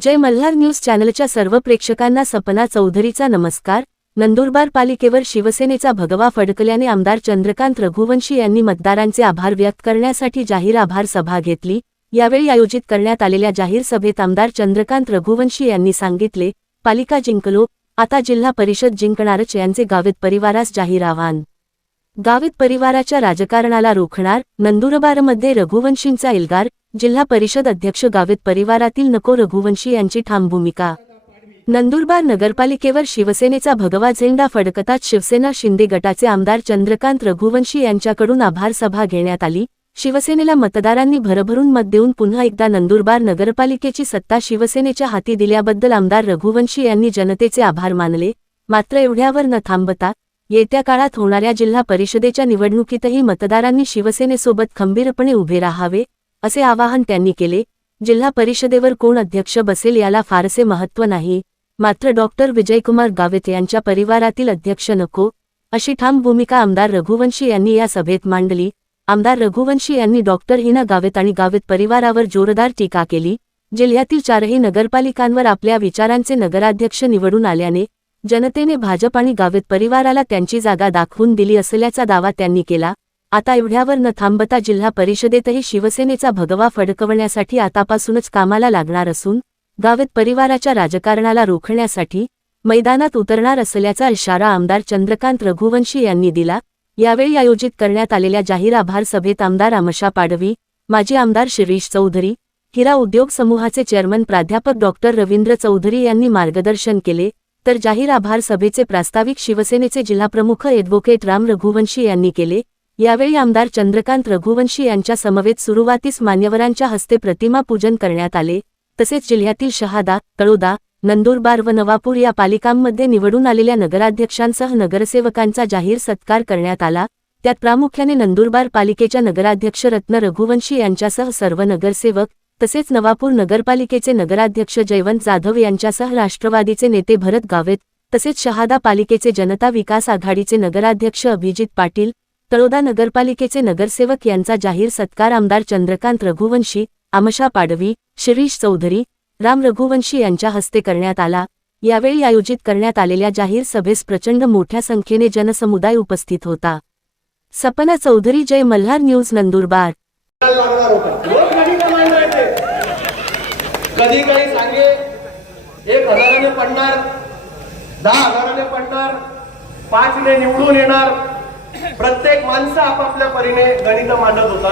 जय Malhar news चॅनलच्या सर्व प्रेक्षकांना सपना चौधरीचा नमस्कार। नंदुरबार पालिकेवर शिवसेनेचा भगवा फडकल्याने आमदार चंद्रकांत रघुवंशी यांनी मतदारांचे आभार व्यक्त करण्यासाठी जाहीर आभार सभा घेतली। यावेळी आयोजित करण्यात आलेल्या जाहीर सभेत आमदार चंद्रकांत रघुवंशी यांनी सांगितले, पालिका जिंकलो, आता जिल्हा परिषद जिंकणारच यांचे गावित परिवारास जाहीर आव्हान। गावित परिवाराच्या राजकारणाला रोखणार, नंदुरबारमध्ये रघुवंशींचा एल्गार, जिल्हा परिषद अध्यक्ष गावित परिवारातील नको रघुवंशी यांची ठाम भूमिका। नंदुरबार नगरपालिकेवर शिवसेनेचा भगवा झेंडा फडकताच शिवसेना शिंदे गटाचे आमदार चंद्रकांत रघुवंशी यांच्याकडून आभार सभा घेण्यात आली। शिवसेनेला मतदारांनी भरभरून मत देऊन पुन्हा एकदा नंदुरबार नगरपालिकेची सत्ता शिवसेनेच्या हाती दिल्याबद्दल आमदार रघुवंशी यांनी जनतेचे आभार मानले। मात्र एवढ्यावर न थांबता येत्या काळात होणाऱ्या जिल्हा परिषदेच्या निवडणुकीतही मतदारांनी शिवसेनेसोबत खंबीरपणे उभे राहावे असे आवाहन त्यांनी केले। जिल्हा परिषदेवर कोण अध्यक्ष बसेल याला फारसे महत्त्व नाही, मात्र डॉक्टर विजयकुमार गावित यांच्या परिवारातील अध्यक्ष नको, अशी ठाम भूमिका आमदार रघुवंशी यांनी या सभेत मांडली। आमदार रघुवंशी यांनी डॉक्टर हिना गावित आणि गावित परिवारावर जोरदार टीका केली। जिल्ह्यातील चारही नगरपालिकांवर आपल्या विचारांचे नगराध्यक्ष निवडून आल्याने जनतेने भाजप आणि गावित परिवाराला त्यांची जागा दाखवून दिली असल्याचा दावा त्यांनी केला। आता एवढ्यावर न थांबता जिल्हा परिषदेतही शिवसेनेचा भगवा फडकवण्यासाठी आतापासूनच कामाला लागणार असून गावित परिवाराच्या राजकारणाला रोखण्यासाठी मैदानात उतरणार असल्याचा इशारा आमदार चंद्रकांत रघुवंशी यांनी दिला। यावेळी आयोजित करण्यात आलेल्या जाहीर आभार सभेत आमदार आमशा पाडवी, माजी आमदार शिरीष चौधरी, हिरा उद्योग समूहाचे चेअरमन प्राध्यापक डॉक्टर रवींद्र चौधरी यांनी मार्गदर्शन केले। तर जाहीर आभार सभेचे प्रास्ताविक शिवसेनेचे जिल्हाप्रमुख ॲडव्होकेट राम रघुवंशी यांनी केले। यावेळी आमदार चंद्रकांत रघुवंशी यांच्या समवेत सुरुवातीस मान्यवरांच्या हस्ते प्रतिमा पूजन करण्यात आले। तसेच जिल्ह्यातील शहादा, तळोदा, नंदुरबार व नवापूर या पालिकांमध्ये निवडून आलेल्या नगराध्यक्षांसह नगरसेवकांचा जाहीर सत्कार करण्यात आला। त्यात प्रामुख्याने नंदुरबार पालिकेच्या नगराध्यक्ष रत्न रघुवंशी यांच्यासह सर्व नगरसेवक, तसेच नवापूर नगरपालिकेचे नगराध्यक्ष जयवंत जाधव यांच्यासह राष्ट्रवादीचे नेते भरत गावित, तसेच शहादा पालिकेचे जनता विकास आघाडीचे नगराध्यक्ष अभिजित पाटील, तळोदा नगरपालिकेचे नगरसेवक यांचा जाहीर सत्कार आमदार चंद्रकांत रघुवंशी, आमशा पाडवी, शिरीष चौधरी, राम रघुवंशी यांच्या हस्ते करण्यात आला। यावेळी आयोजित करण्यात आलेल्या जाहीर सभेस प्रचंड मोठ्या संख्येने जनसमुदाय उपस्थित होता। सपना चौधरी, जय मल्हार न्यूज, नंदुरबार। कधी काही सांगे 1000ने पडणार, 10,000ने पडणार, 5ने निवडून येणार। प्रत्येक माणसं आपापल्या परीने गणित मांडत होता।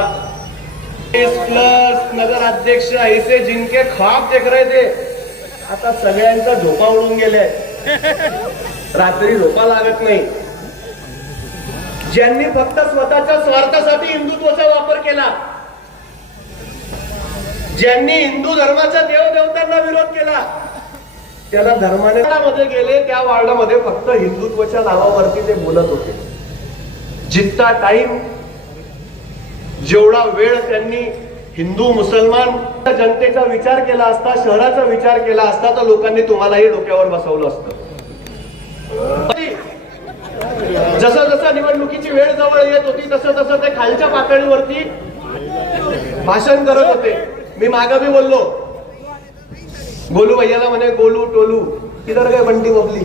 प्लस नगराध्यक्ष ऐसे जिनके ख्वाब देख रहे थे, आता सगळ्यांचा झोपा उडून गेले, रात्री झोपा लागत नाही। ज्यांनी फक्त स्वतःच्या स्वार्थासाठी हिंदुत्वाचा वापर केला, ज्यांनी हिंदू धर्माच्या देवदेवतांना विरोध केला, त्याला धर्माने मध्ये गेले, त्या वार्डामध्ये फक्त हिंदुत्वाच्या नावावरती ते बोलत होते। जितका टाइम, जेवढा वेळ त्यांनी हिंदू मुसलमान जनतेचा विचार केला असता, शहराचा विचार केला असता, तर लोकांनी तुम्हालाही डोक्यावर बसवलं असतं। जसं जसं निवडणुकीची वेळ जवळ येत होती तसं तसं ते खालच्या पातळीवरती भाषण करत होते। मी मागे भी बोललो, गोलू भैयाला म्हणे गोलू टोलू किधर गए बंटी बबली।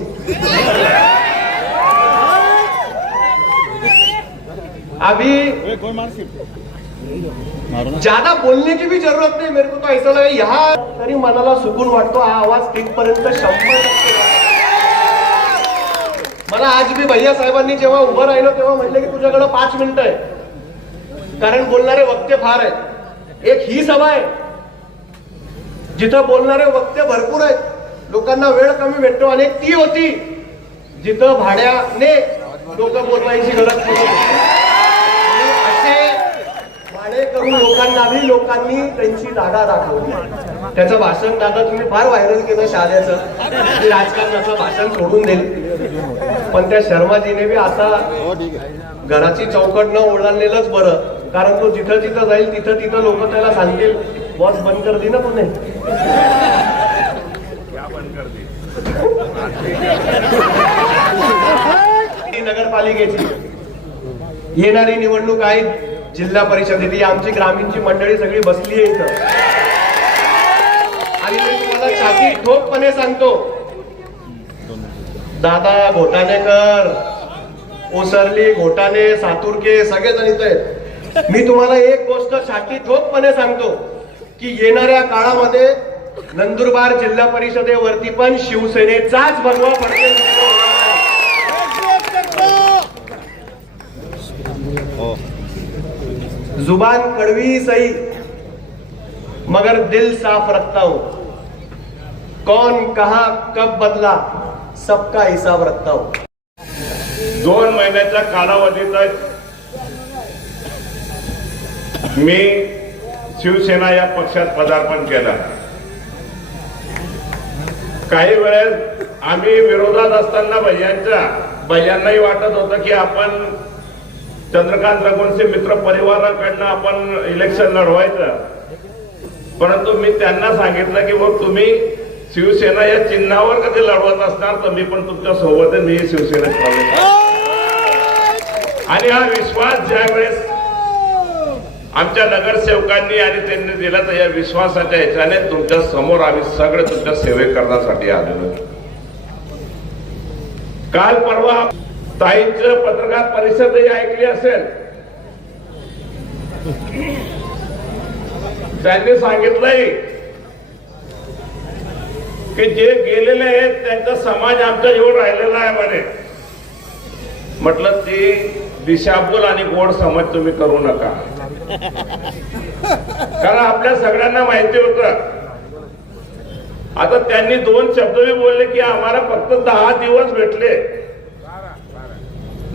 अभी ज्यादा बोलने की भी जरूरत नहीं, मेरे को तो ऐसा लगा यहाँ तरी मनाला सुकून वाटतो। हा आवाज तिथपर्यंत 100%। मला आज भी भैया साहेबांनी जेव्हा उभं राहिलो तेव्हा म्हटले की तुझ्याकडे 5 मिनिटं आहे, कारण बोलणारे वक्ते फार आहेत। एक ही सभा आहे जिथं बोलणारे वक्ते भरपूर आहेत, लोकांना वेळ कमी भेटतो, आणि ती होती जिथं भाड्याने लोक बोलवायची गरज पडत। भाडे करून लोकांनी त्यांची जागा दाखवली। त्याचं भाषण दादा तुम्ही फार व्हायरल केलं शाळेचं, की राजकारणाचं भाषण सोडून देईल, पण त्या शर्माजीने बी आता घराची चौकट न ओलांडलेलंच बरं, कारण तो जिथं जिथं जाईल तिथं तिथं लोक त्याला सांगतील बॉस बंद कर दी ना पुणे। नगरपालिकेची येणारी निवडणूक आहे, जिल्हा परिषदेची आमची ग्रामीणची मंडळी सगळी बसली आहे इथं, आणि मी तुम्हाला छाती ठोकपणे सांगतो, दादा घोटाणेकर, ओसरली, घोटाणे, सातुर्के सगळेजण इथे आहेत. मी तुम्हाला एक गोष्ट छाती ठोकपणे सांगतो की येणाऱ्या काळामध्ये नंदुरबार जिल्हा परिषदेवरती पण शिवसेनेचाच भगवा पडते. जुबान कड़वी सही मगर दिल साफ रखता हूं. कौन कहा कब बदला सबका हिसाब रखता हूं. 2 महिन्याच्या कालावधीत मी शिवसेना या पक्षात पदार्पण केलं. काही वेळेस आम्ही विरोधात असताना भैयांनाही वाटत होतं की आपण चंद्रकांत रघुवंशी मित्र परिवाराकडनं आपण इलेक्शन लढवायचं. परंतु मी त्यांना सांगितलं की मग तुम्ही शिवसेना या चिन्हावर कधी लढवत असणार तर मी पण तुमच्या सोबत आहे, मी शिवसेनेत प्रवेश. आणि हा विश्वास ज्यावेळेस आमच्या नगरसेवकांनी आणि त्यांनी दिला तर या विश्वासाच्या ह्याच्याने तुमच्या समोर आम्ही सगळे तुमच्या सेवे करण्यासाठी आलेलो. काल परवा ताईंचं पत्रकार परिषदही ऐकली असेल. त्यांनी सांगितलंय की जे गेलेले आहेत त्यांचा समाज आमच्या जवळ राहिलेला आहे म्हणे. म्हटलं ती दिशाभूल आणि गोड समज तुम्ही करू नका, कारण आपल्या सगळ्यांना माहिती होतं. आता त्यांनी 2 शब्दही बोलले की आम्हाला फक्त 10 दिवस भेटले,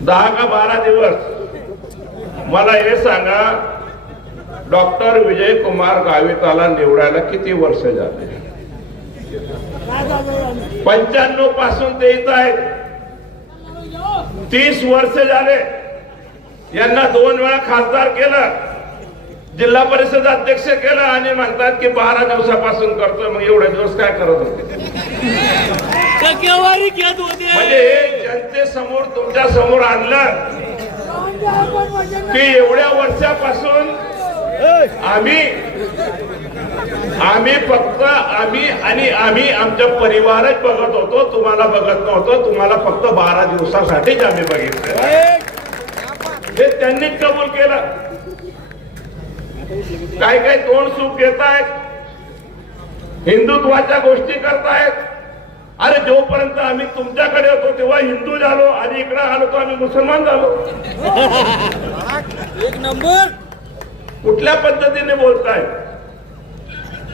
10 का 12 दिवस. मला हे सांगा, डॉक्टर विजय कुमार गाविताला निवडायला किती वर्ष झाले? 95 पासून ते इथं आहेत. 30 वर्ष झाले. यांना 2 वेळा खासदार केलं, जिल्हा परिषद अध्यक्ष केलं आणि म्हणतात की 12 दिवसापासून करतोय. मग एवढे दिवस काय करत होते? म्हणजे जनतेसमोर तुमच्या समोर आणलं की एवढ्या वर्षापासून आम्ही फक्त आम्ही आमच्या परिवारच बघत होतो, तुम्हाला बघत नव्हतो. तुम्हाला फक्त 12 दिवसासाठीच आम्ही बघितलं. हे त्यांनी कबूल केलं. काय काय तोंड सूप घेत आहेत, हिंदुत्वाच्या गोष्टी करतायत. अरे जोपर्यंत आम्ही तुमच्याकडे होतो तेव्हा हिंदू झालो आणि इकडे आलो तो आम्ही मुसलमान झालो. एक नंबर. कुठल्या पद्धतीने बोलताय?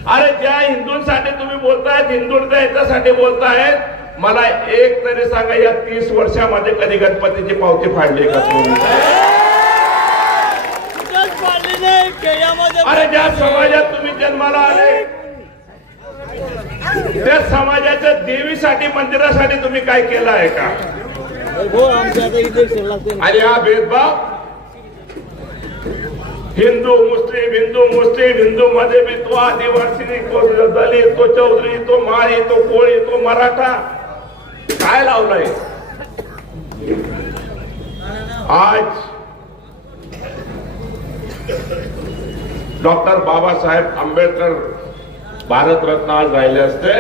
अरे ज्या हिंदूंसाठी तुम्ही बोलतायत, हिंदूंच्या याच्यासाठी बोलतायत, मला एक तरी सांगा, या 30 वर्षामध्ये कधी गणपतीची पावती फाडली का तुम्ही? अरे ज्या समाजात तुम्ही जन्माला आले त्या समाजाच्या देवीसाठी, मंदिरासाठी तुम्ही काय केलं आहे का? आणि हा भेदभाव हिंदू मुस्लिम, हिंदू मध्ये भी तो आदिवासी, तो दलित, तो चौधरी, तो माळी, तो कोळी, तो मराठा, काय लावलंय? आज डॉक्टर बाबासाहेब आंबेडकर भारतरत्न आज राहिले असते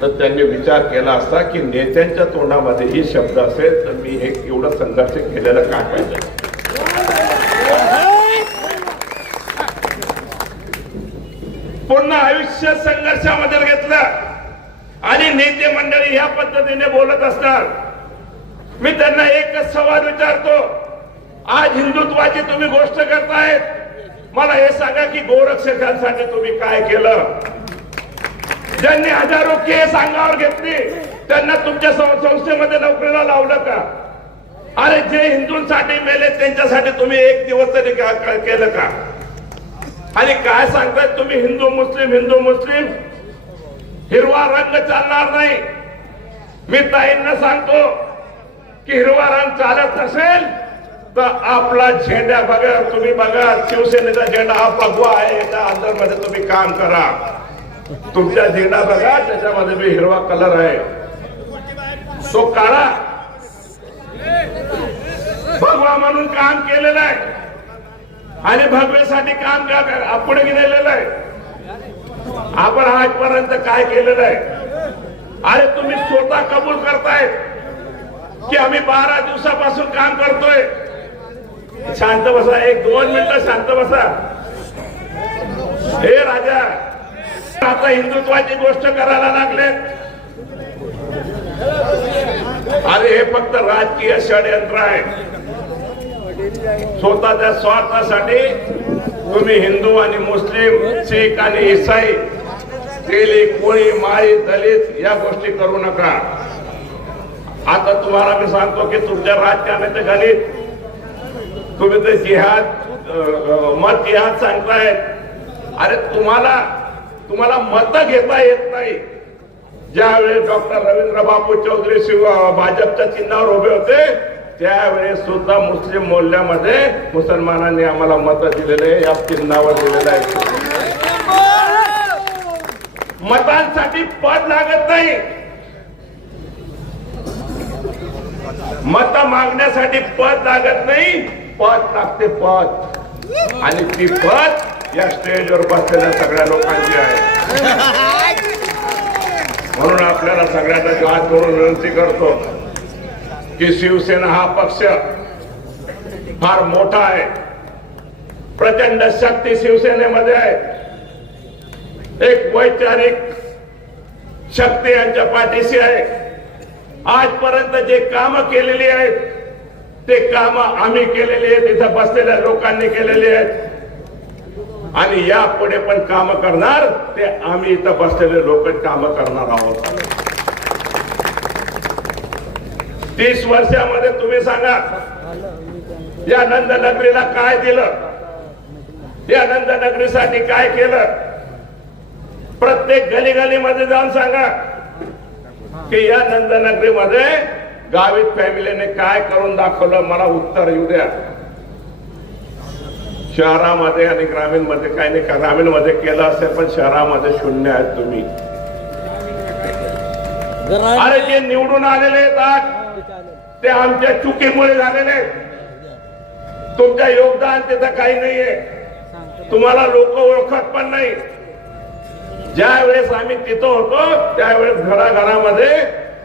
तर त्यांनी विचार केला असता की नेत्यांच्या तोंडामध्ये ही शब्द असेल तर मी हे एवढं संघर्ष केलेलं काय पाहिजे. पूर्ण आयुष्य संघर्षामध्ये घेतलं आणि नेते मंडळी या पद्धतीने बोलत असणार. मी त्यांना एकच सवाल विचारतो, आज हिंदुत्वाची तुम्ही गोष्ट करतायत, मला हे सांगा की गोरक्षकांसाठी तुम्ही काय केलं? ज्यांनी हजारो केस अंगावर घेतली त्यांना तुमच्या संस्थेमध्ये नोकरीला लावलं का? अरे जे हिंदूंसाठी मेले त्यांच्यासाठी तुम्ही एक दिवस तरी केलं का? आणि काय सांगताय तुम्ही हिंदू मुस्लिम, हिरवा रंग चालणार नाही. मी ताईंना सांगतो की हिरवा रंग चालत नसेल तर आपला झेंडा बघा, तुम्ही बघा शिवसेनेचा झेंडा हा भगवा आहे, याच्या अंदरमध्ये तुम्ही काम करा. तुमचा झेंडा बघा, त्याच्यामध्ये बी हिरवा कलर आहे, तो काढा. भगवा म्हणून काम केलेलं आहे आणि भगवेसाठी काम पुढे गेलेलं आहे. आपण आजपर्यंत काय केलेलं आहे? अरे तुम्ही स्वतः कबूल करतायत की आम्ही 12 दिवसापासून काम करतोय. शांत बसा, 1-2 मिनिटं शांत बसा. हे राजा, आता हिंदुत्वाची गोष्ट करायला लागले. अरे हे फक्त राजकीय षडयंत्र आहे. स्वतःच्या स्वार्थासाठी तुम्ही हिंदू आणि मुस्लिम, शीख आणि ईसाई, तेली, कोळी, माळी, दलित या गोष्टी करू नका. आता तुम्हाला मी सांगतो की तुमच्या राजकारणाचे गणित, तुम्ही ते जिहाद, मत जिहाद सांगताय. अरे तुम्हाला मत घेता येत नाही. ज्यावेळेस डॉक्टर रवींद्र बापू चौधरी भाजपच्या चिन्हावर उभे होते त्यावेळेस सुद्धा मुस्लिम मोहल्ल्यामध्ये मुसलमानांनी आम्हाला मत दिलेले, या चिन्हावर दिलेलं आहे. मतांसाठी पद लागत नाही, मत मागण्यासाठी पद लागत नाही, पद लागते पद. आणि ती पद या स्टेजवर बसलेल्या सगळ्या लोकांची आहे. म्हणून आपल्याला सगळ्यांना हात करून विनंती करतो की शिवसेना हा पक्ष फार मोठा आहे. प्रचंड शक्ती शिवसेनेमध्ये आहे. एक वैचारिक शक्ती यांच्या पाठीशी आहे. आजपर्यंत जे काम केलेली आहेत ते काम आम्ही केलेली आहेत, इथं बसलेल्या लोकांनी केलेली आहेत. आणि यापुढे पण काम करणार ते आम्ही इथं बसलेले लोक काम करणार आहोत. 30 वर्षामध्ये तुम्ही सांगा या नंदनगरीला काय दिलं, या नंदनगरीसाठी काय केलं. प्रत्येक गलीगलीमध्ये जाऊन सांगा की या नंदनगरीमध्ये गावित फॅमिलीने काय करून दाखवलं. मला उत्तर येऊ द्या. शहरामध्ये आणि ग्रामीण मध्ये काही नाही. ग्रामीण मध्ये केलं असेल पण शहरामध्ये शून्य आहेत तुम्ही. अरे जे निवडून आलेले आहेत ते आमच्या चुकीमुळे झालेले आहेत. तुमच्या योगदान तिथं काही नाहीये. तुम्हाला लोक ओळखत पण नाही. ज्या वेळेस आम्ही तिथं होतो त्यावेळेस घराघरामध्ये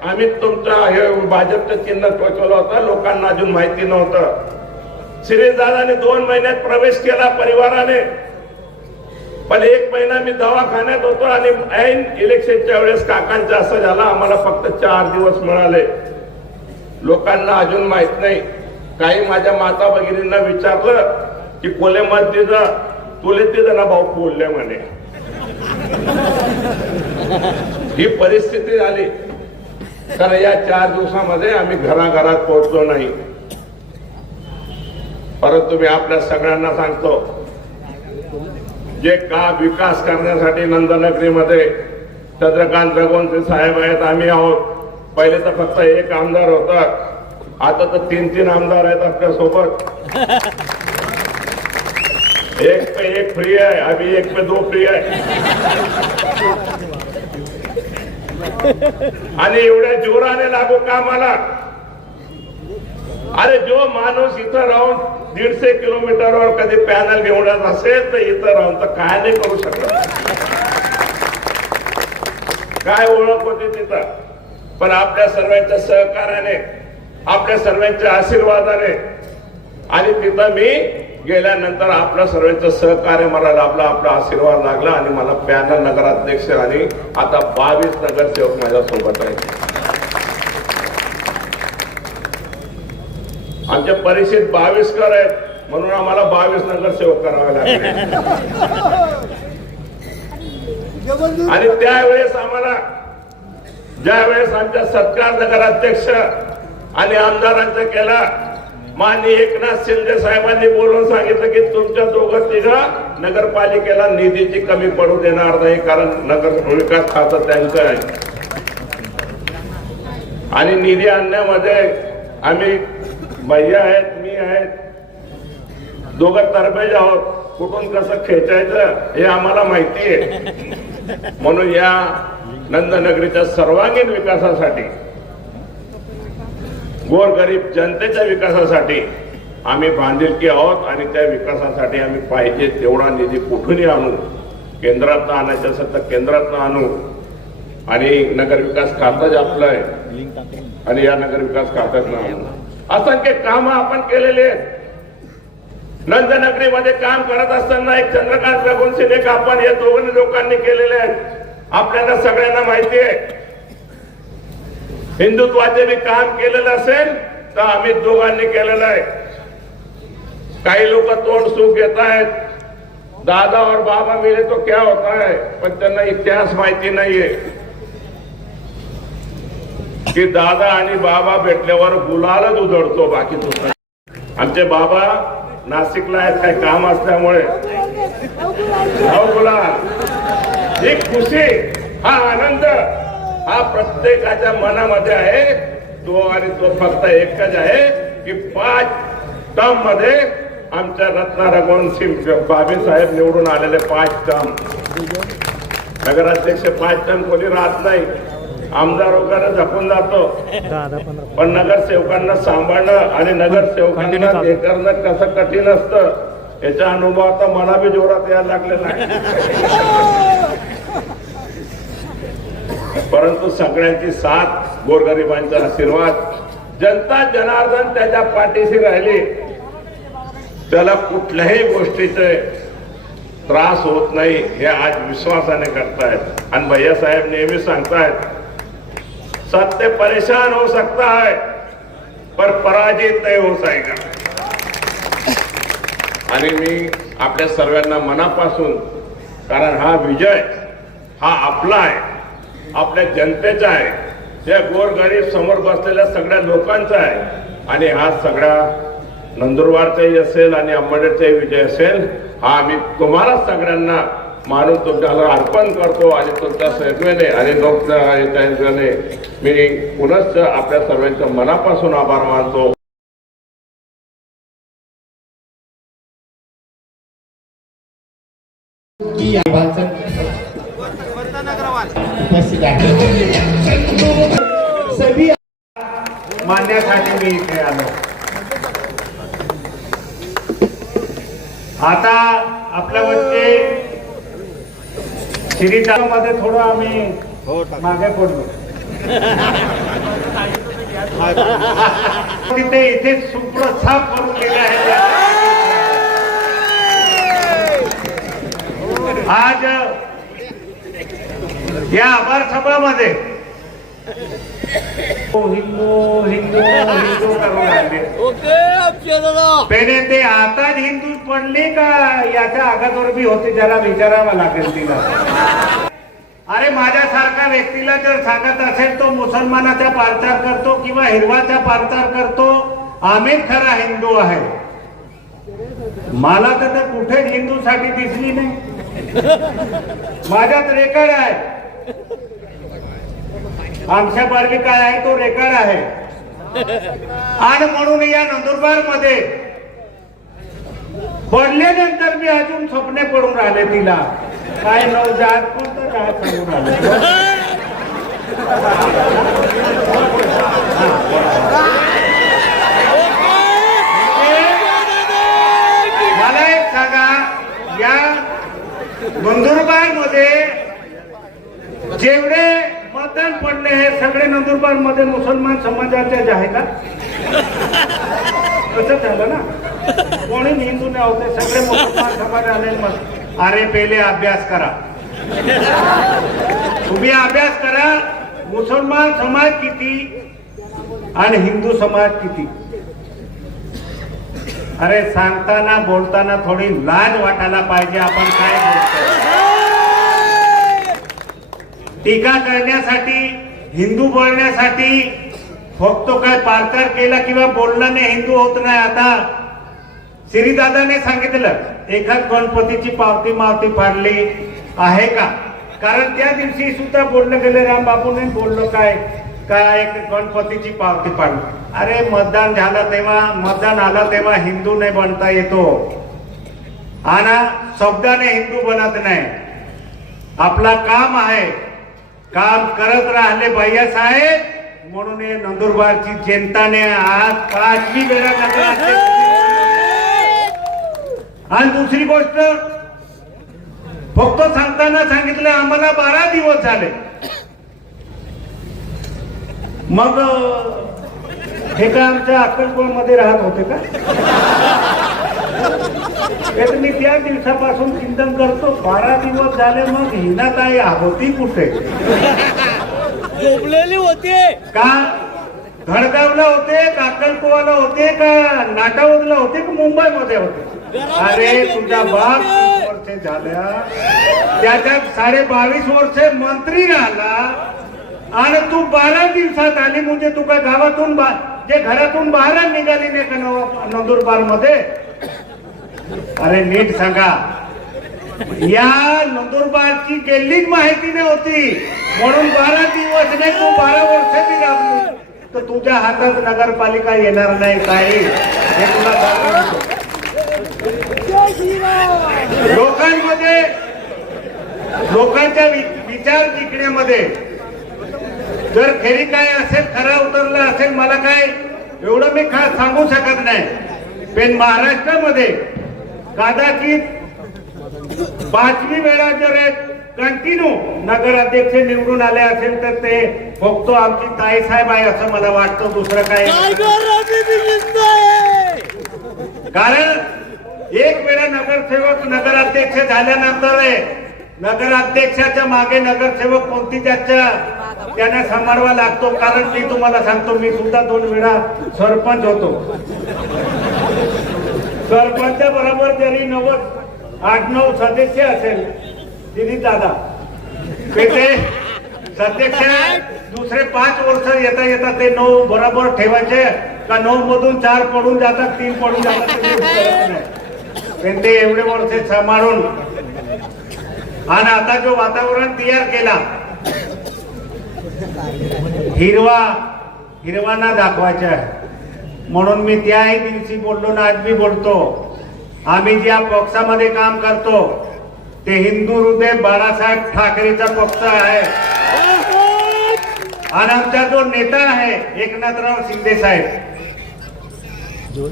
आम्ही तुमच्या हे भाजपचं चिन्ह टोचवलं होतं. लोकांना अजून माहिती नव्हतं. शिरीषदादाने 2 महिन्यात प्रवेश केला परिवाराने. पण 1 महिना मी दवाखान्यात होतो आणि ऐन इलेक्शनच्या वेळेस काकांचं असं झालं. आम्हाला फक्त 4 दिवस मिळाले. लोकांना अजून माहित नाही. काही माझ्या माता भगिनींना विचारलं की कोले मत दिलं, तुले तिथं ना भाऊ बोलले म्हणे. ही परिस्थिती झाली. कारण या 4 दिवसामध्ये आम्ही घराघरात पोहोचलो नाही. परंतु मी आपल्या सगळ्यांना सांगतो, जे का विकास करण्यासाठी नंदनगरीमध्ये चंद्रकांत रघुवंशी साहेब आहेत, आम्ही आहोत. पहिले तर फक्त 1 आमदार होता, आता तर 3-3 आमदार आहेत आपल्या सोबत. 1 पे 1 फ्री आहे, अभी 1 पे 2 फ्री आहे. आणि एवढ्या जोराने लागू कामाला. अरे जो माणूस इथं राहून 150 किलोमीटरवर कधी पॅनल घेऊन असेल तर इथं राहून तर काय नाही करू शकत. काय ओळख होती तिथं. पण आपल्या सर्वांच्या सहकार्याने, आपल्या सर्वांच्या आशीर्वादाने आणि तिथं मी गेल्यानंतर आपल्या सर्वांचं सहकार्य मला लाभलं, आपला आशीर्वाद लागला आणि मला पॅनल नगराध्यक्ष आणि आता 22 नगरसेवक माझ्या सोबत आहेत. आमच्या परिषद 22 कर आहेत म्हणून आम्हाला 22 नगरसेवक करावे लागले. आणि त्यावेळेस आम्हाला, ज्यावेळेस आमच्या सत्कार नगराध्यक्ष आणि आमदारांचा केला, माननीय एकनाथ शिंदे साहेबांनी बोलून सांगितलं की तुमच्या 2-3 नगरपालिकेला निधीची कमी पडू देणार नाही, कारण नगर विकास खातं त्यांचं आहे. आणि निधी आणण्यामध्ये आम्ही भैया आहेत, मी आहेत, दोघं तरबेज आहोत. कुठून कसं खेचायचं हे आम्हाला माहिती आहे. म्हणून या नंदनगरीच्या सर्वांगीण विकासासाठी, गोरगरीब जनतेच्या विकासासाठी आम्ही बांधिलकी आहोत. आणि त्या विकासासाठी आम्ही पाहिजे तेवढा निधी कुठूनही आणू. केंद्रात आणायचं असेल तर केंद्रात आणू आणि नगरविकास खातं जे आपलं आहे आणि या नगरविकास खात्यात आणू. असंख्य कामं आपण केलेले आहेत. नंदनगरीमध्ये काम करत असताना एक चंद्रकांत रघुवंशी एक आपण या दोघांनी लोकांनी केलेले आहेत. आपल्याला सगळ्यांना माहिती आहे. हिंदुत्वाचे बी काम केलेलं असेल तर आम्ही दोघांनी केलेलं आहे. काही लोक तोंड सुख घेत आहेत, दादा और बाबा मिले तो क्या होता है, पण त्यांना इतिहास माहिती नाहीये की दादा आणि बाबा भेटल्यावर गुलालच उधळतो, बाकी दुसरं. आमचे बाबा नाशिकला आहेत, काही काम असल्यामुळे गुलाल, ही खुशी, हा आनंद हा प्रत्येकाच्या मनामध्ये आहे. तो आणि तो फक्त एकच आहे की 5 टर्म मध्ये आमच्या रत्ना रघुवंशी बाबी साहेब निवडून आलेले 5 टर्म. नगराध्यक्ष 5 टर्म कोणी राहत नाही, आमदार वगैरे झपून जातो, पण नगरसेवकांना सांभाळणं आणि नगरसेवकांना हे करणं कसं कठीण असतं याचा अनुभव आता मला बी जोरात यायला लागलेला आहे. परंतु सगळ्यांची साथ, गोरगरिबांचा आशीर्वाद, जनता जनार्दन त्याच्या पाठीशी राहिली. त्याला कुठल्याही गोष्टीचे त्रास होत नाही हे आज विश्वासाने करतायत. आणि भैया साहेब नेहमी सांगतायत सत्य परेशान हो सकता है पर पराजित नहीं हो सकेगा. आणि मी आपल्या सर्वांना मनापासून, कारण हा विजय हा आपला आहे, आपल्या जनतेचा आहे, त्या गोरगरीब समोर बसलेल्या सगळ्या लोकांचा आहे. आणि हा सगळा नंदुरबारचाही असेल आणि अंबडेचाही विजय असेल, हा आम्ही तुम्हाला सगळ्यांना मानून तुमच्याला अर्पण करतो. आणि तुमच्या सेवेने आणि लोकशाहीने मी पुनश्च आपल्या सर्वांच्या मनापासून आभार मानतो. मानण्यासाठी मी इथे आलो. आता आपल्या वरचे मध्ये थोडं आम्ही मागे पडलो. तिथे इथे सुप्रसाद करून गेले आहेत. आज या आभार सभामध्ये हिंदू हिंदू हिंदू करून राहिले. पेने ते आता हिंदू पडले का याच्या अगोदर बी होते, ज्याला विचारावं लागेल तिला. अरे माझ्यासारखा व्यक्तीला जर सांगत असेल तो मुसलमानाचा पार्चार करतो किंवा हिरवाचा पार्चार करतो, आम्हीच खरा हिंदू आहे. मला तर कुठेच हिंदूसाठी दिसली नाही. माझ्यात रेकॉर्ड आहे, आमच्या बारवी काय आहे तो रेकॉर्ड आहे. आणि म्हणून या नंदुरबार मध्ये पडल्यानंतर मी अजून स्वप्ने पडून राहिले तिला. काय नवजात कोणतं काय सांगून राहिले. मला एक सांगा, या नंदुरबार मध्ये जेवढे मतदान पडले हे सगळे नंदुरबार मध्ये मुसलमान समाजाचे आहे का? कसं झालं ना, कोणी हिंदू नाही होते, सगळे मुसलमान समाज आले. अरे पहिले अभ्यास करा, तुम्ही अभ्यास करा. मुसलमान समाज किती आणि हिंदू समाज किती. अरे सांगताना बोलताना थोडी लाज वाटायला पाहिजे. आपण काय बोलतो, टीका करण्यासाठी, हिंदू बोलण्यासाठी फक्त काय पार्चार केला किंवा बोलल्याने हिंदू होत नाही. आता श्रीदादाने सांगितलं एखाद गणपतीची पावती मावती फाडली आहे का? कारण त्या दिवशी सुद्धा बोललं गेलं, रामबाबूने बोललो काय काय गणपतीची पावती फाडली. अरे मतदान झालं तेव्हा, मतदान आलं तेव्हा हिंदू नाही बनता येतो. आणि शब्दाने हिंदू बनत नाही. आपला काम आहे, काम करत राहिले भैया साहेब. म्हणून हे नंदुरबारची जनताने आज 5वी वेळा नगराध्यक्ष. आणि दुसरी गोष्ट, फक्त सांगताना सांगितलं आम्हाला 12 दिवस झाले. मग हे का आमच्या अक्कलकोटमध्ये राहत होते का? हे तर मी त्या दिवसापासून चिंतन करतो. 12 दिवस झाले, मग हिनाताई होती कुठे? झोपलेली होते का धडगावला होते का अक्कलकोवाला होते का नाटावतला होते का मुंबईमध्ये होते? अरे तुझ्या बाप 30 वर्षे झाल्या, त्याच्यात 22.5 वर्षे मंत्री राहिला आणि तू 12 दिवसात आली. म्हणजे तू काय गावातून जे घरातून बाहेर निघाली नाही का नंदुरबार मध्ये? अरे नीट सांगा. या नंदुरबारची गेलीच माहिती नव्हती म्हणून 12 दिवस नाही, तू 12 वर्षाची राबली तर तुझ्या हातात नगरपालिका येणार नाही. काही हे तुला सांगतो. लोकांमध्ये लोकांच्या विचार जिंकण्यामध्ये जर खरी काय असेल, खरा उतरला असेल, मला काय एवढं मी सांगू शकत नाही. पण महाराष्ट्रामध्ये कदाचित 5वी वेळा जर कंटिन्यू नगराध्यक्ष निवडून आले असेल तर ते फक्त आमची ताई साहेब आहे असं मला वाटतं. दुसरं काय? कारण एक वेळा नगरसेवक नगराध्यक्ष झाल्यानंतर नगराध्यक्षाच्या मागे नगरसेवक कोणती त्यांना सांभाळवा लागतो. कारण मी तुम्हाला सांगतो, मी सुद्धा 2 वेळा सरपंच होतो. सरपंच बरोबर जरी 8-9 सदस्य असेल दिलीप दादा, ते सदस्य दुसरे 5 वर्ष येता येता ते 9 बरोबर ठेवायचे का 9 मधून 4 पडून जातात, 3 पडून जातात. ते एवढे वर्ष सांभाळून आणि आता जो वातावरण तयार केला, हिरवाना दाखवायचा आहे म्हणून मी त्याही दिवशी बोललो ना, आज मी बोलतो. आम्ही ज्या पक्षामध्ये काम करतो ते हिंदू हृदय बाळासाहेब ठाकरेचा पक्ष आहे आणि आमचा जो नेता आहे एकनाथराव शिंदे साहेब,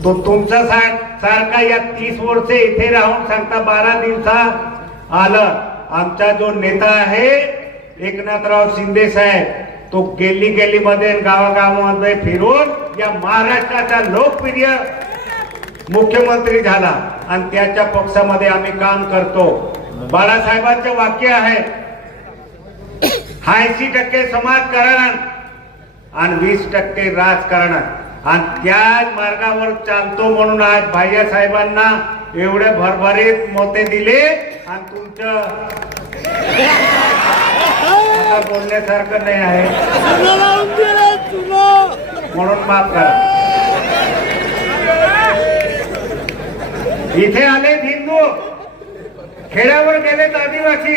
तो तुमचा सारखा या 30 वर्षे इथे राहून सांगता 12 दिवसात आलं. आमचा जो नेता आहे एकनाथराव शिंदे साहेब, तो गेली मध्ये गावागावामध्ये फिरून या महाराष्ट्राचा लोकप्रिय मुख्यमंत्री झाला आणि त्याच्या पक्षामध्ये आम्ही काम करतो. बाळासाहेबांचे वाक्य आहे 80% समाजकारण आणि 20% राजकारण आणि त्याच मार्गावर चालतो म्हणून आज भैया साहेबांना एवढे भरभरीत मोते दिले आणि तुमचं बोलण्यासारखं नाही आहे म्हणून माफ करा. इथे आले हिंदू, खेड्यावर गेलेत आदिवासी.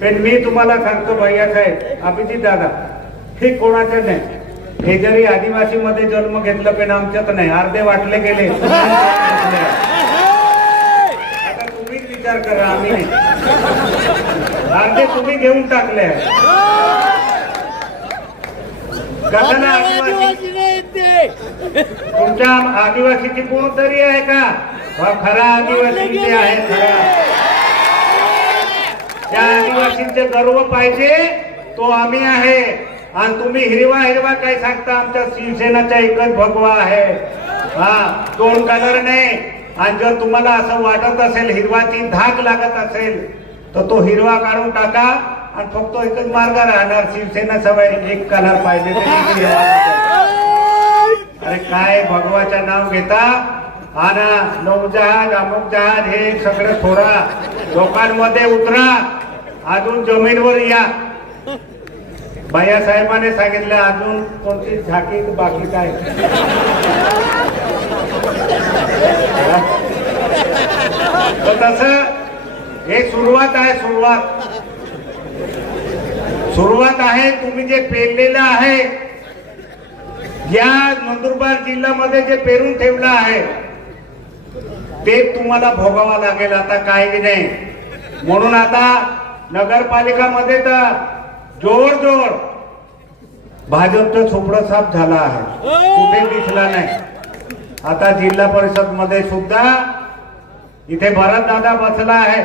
पण मी तुम्हाला सांगतो भैया साहेब, अभिजित दादा, हे कोणाचं नाही. हे जरी आदिवासी मध्ये जन्म घेतलं पण आमच्यात नाही. अर्धे वाटले गेले. आता तुम्हीच विचार करा, आम्ही नाही. अर्धे तुम्ही घेऊन टाकले. कशाला आदिवासी? तुमच्या आदिवासीची कोणतरी आहे का? खरा आदिवासी आहे. खरा त्या आदिवासींचे गर्व पाहिजे तो आम्ही आहे. आणि तुम्ही हिरवा काय सांगता? आमच्या शिवसेनाचा एकच भगवा आहे. 2 कलर नाही. आणि जर तुम्हाला असं वाटत असेल हिरवाची धाक लागत असेल तर तो हिरवा काढून टाका आणि फक्त एकच मार्ग राहणार शिवसेना सवय एक कलर पाहिजे. अरे काय भगवाचं नाव घेता? आणि नौजहाज अमुक जहाज हे सगळं थोडा लोकांमध्ये उतरा, अजून जमीनवर या. भैया साहेबांनी सांगितलं अजून कोणती झाकी बाकी काय? तसं हे सुरुवात आहे. सुरुवात आहे. तुम्ही जे पेरलेलं आहे, या नंदुरबार जिल्ह्यामध्ये जे पेरून ठेवलं आहे ते तुम्हाला भोगावं लागेल. आता काही नाही. म्हणून आता नगरपालिकामध्ये तर जोर भाजपचं चोपडं साफ झाला आहे, कुठे दिसला नाही. आता जिल्हा परिषद मध्ये सुद्धा इथे भरत दादा बसला आहे.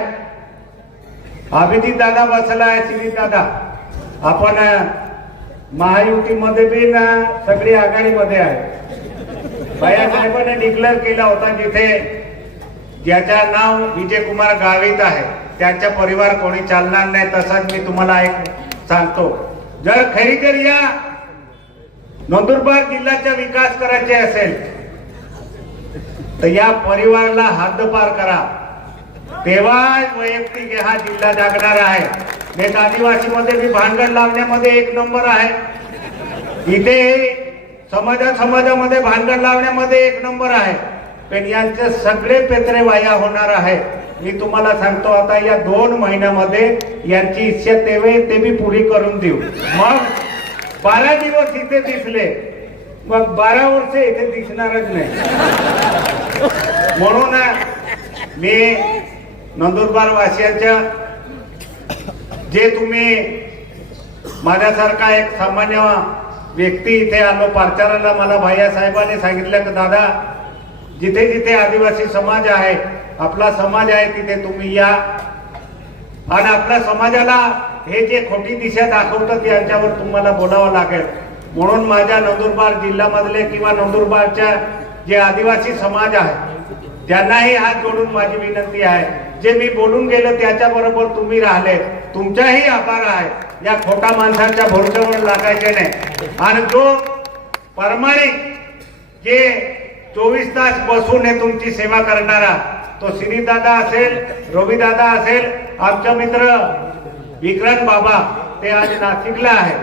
अभिजित दादा बसला आहे, श्री दादा. आपण महायुतीमध्ये बी ना सगळी आघाडीमध्ये आहे. भैयासाहेबांनी डिक्लेअर केला होता जिथे ज्याच्या नाव विजयकुमार गावित आहे त्यांच्या परिवार कोणी चालणार नाही. तसाच मी तुम्हाला एक सांगतो, जर खरी तर या नंदुरबार जिल्ह्याचा विकास करायचे असेल तर या परिवाराला हद्दपार करा, तेव्हा वैयक्तिक हा जिल्हा जागणार आहे. एक आदिवासी मध्ये बी भानगड लावण्यामध्ये एक नंबर आहे, इथे समाजामध्ये भानगड लावण्यामध्ये एक नंबर आहे. पण यांचे सगळे पेत्रे वाया होणार आहे. मी तुम्हाला सांगतो, आता या 2 महिन्यामध्ये यांची इच्छा ते बी पुरी करून देऊ. मग 12 दिवस इथे दिसले, मग 12 वर्ष इथे दिसणारच नाही. म्हणून मी नंदुरबार वासियांच्या, जे तुम्ही माझ्यासारखा एक सामान्य व्यक्ती इथे आलो प्रचाराला, मला भैयासाहेबांनी सांगितलं की दादा जिथे जिथे आदिवासी समाज आहे, आपला समाज आहे, तिथे तुम्ही या आणि आपल्या समाजाला हे जे खोटी दिशा दाखवतात यांच्यावर तुम्हाला बोलावं लागेल. म्हणून माझ्या नंदुरबार जिल्ह्यामधले किंवा नंदुरबारच्या जे आदिवासी समाज आहे त्यांनाही हात जोडून माझी विनंती आहे, जे मी बोलून गेलो त्याच्याबरोबर तुम्ही राहिले, तुमचाही आभार आहे. या खोटा माणसाच्या भरोश्यावर लागायचे नाही. आणि जो प्रामाणिक जे 24 तास बसून हे तुमची सेवा करणारा, तो श्रीदादा असेल, रविदादा असेल, आमचा मित्र विक्रांत बाबा ते आज नाशिकला आहे,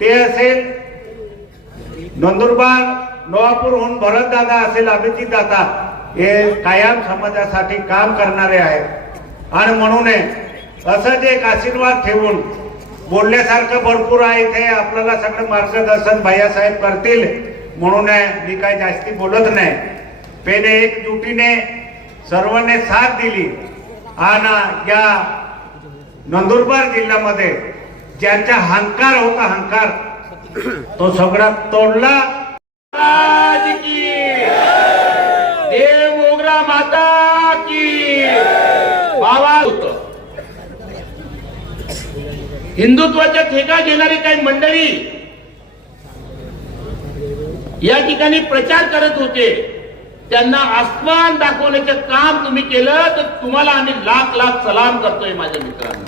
ते असेल नंदुरबार नवापूरहून भरत दादा असेल, अभिजित दादा, हे कायम समाजासाठी काम करणारे आहेत. आणि म्हणून असंच एक आशीर्वाद ठेवून, बोलण्यासारखं भरपूर आहे इथे, आपल्याला सगळं मार्गदर्शन भैयासाहेब करतील. म्हणून मी काही जास्ती बोलत नाही. पेने एकजुटीने सर्वांनी साथ दिली आणि या नंदुरबार जिल्ह्यामध्ये ज्यांचा अहंकार होता, अहंकार तो सगळा तोडला. देव मोगरा माता की. बाबा हिंदुत्वाच्या ठेका घेणारी काही मंडळी या ठिकाणी प्रचार करत होते, त्यांना आसमान दाखवण्याचं काम तुम्ही केलं तर तुम्हाला आम्ही लाख लाख सलाम करतोय. माझ्या मित्रांनो,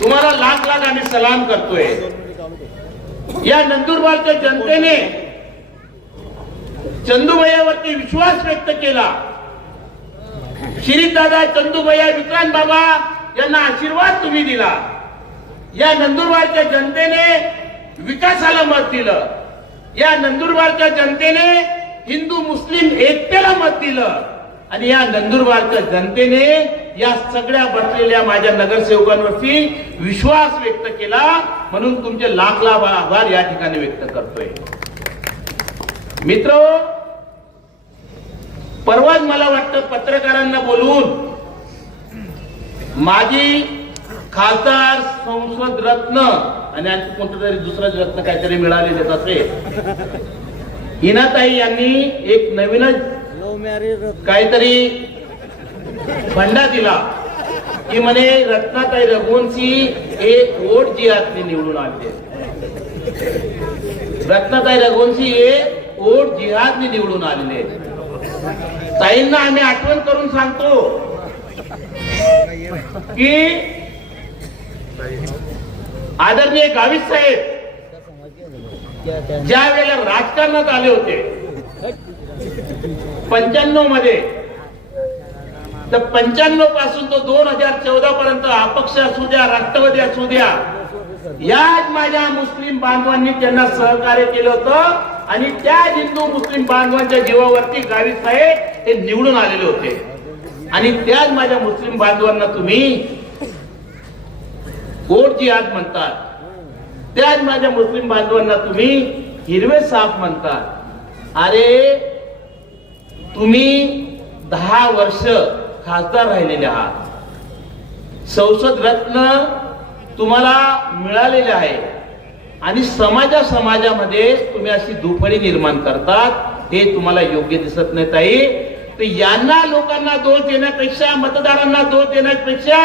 तुम्हाला लाख लाख आम्ही सलाम करतोय. या नंदुरबारच्या जनतेने चंदूभैयावरती विश्वास व्यक्त केला. श्रीदादा, चंदूभैया, विक्रांत बाबा यांना आशीर्वाद तुम्ही दिला. या नंदुरबारच्या जनतेने विकासाला मत दिलं. या नंदुरबारच्या जनतेने हिंदू मुस्लिम एकतेला मत दिलं. आणि या नंदुरबारच्या जनतेने या सगळ्या बसलेल्या माझ्या नगरसेवकांवरती विश्वास व्यक्त केला. म्हणून तुमचे लाख लाख आभार या ठिकाणी व्यक्त करतोय. मित्र, परवाच मला वाटतं पत्रकारांना बोलवून माझी खासदार, संसद रत्न आणि कोणतं तरी दुसरं रत्न काहीतरी मिळालेले असेल, हिनाताई यांनी एक नवीनच काहीतरी फंडा दिला की म्हणे रत्नाताई रघुवंशी एक वोट जिहादने निवडून आले. रत्नाताई रघुवंशी हे वोट जिहादने निवडून आलेले. ताईंना आम्ही आठवण करून सांगतो की आदरणीय गावित साहेब ज्या वेळेला राजकारणात आले होते 95 मध्ये, तर 95 पासून तो 2014 पर्यंत अपक्ष असू द्या, राष्ट्रवादी असू द्या, याच माझ्या मुस्लिम बांधवांनी त्यांना सहकार्य केलं होतं. आणि त्या हिंदू मुस्लिम बांधवांच्या जीवावरती गावित साहेब हे निवडून आलेले होते. आणि त्याच माझ्या मुस्लिम बांधवांना तुम्ही वोट जिहाद म्हणतात, त्याच माझ्या मुस्लिम बांधवांना तुम्ही हिरवे साप म्हणतात. अरे तुम्ही 10 वर्ष खासदार राहिलेले आहात, संसद रत्न तुम्हाला मिळालेले आहे आणि समाजामध्ये तुम्ही अशी दुफळी निर्माण करतात, हे तुम्हाला योग्य दिसत नाही ताई. तर यांना लोकांना दोष देण्यापेक्षा, मतदारांना दोष देण्यापेक्षा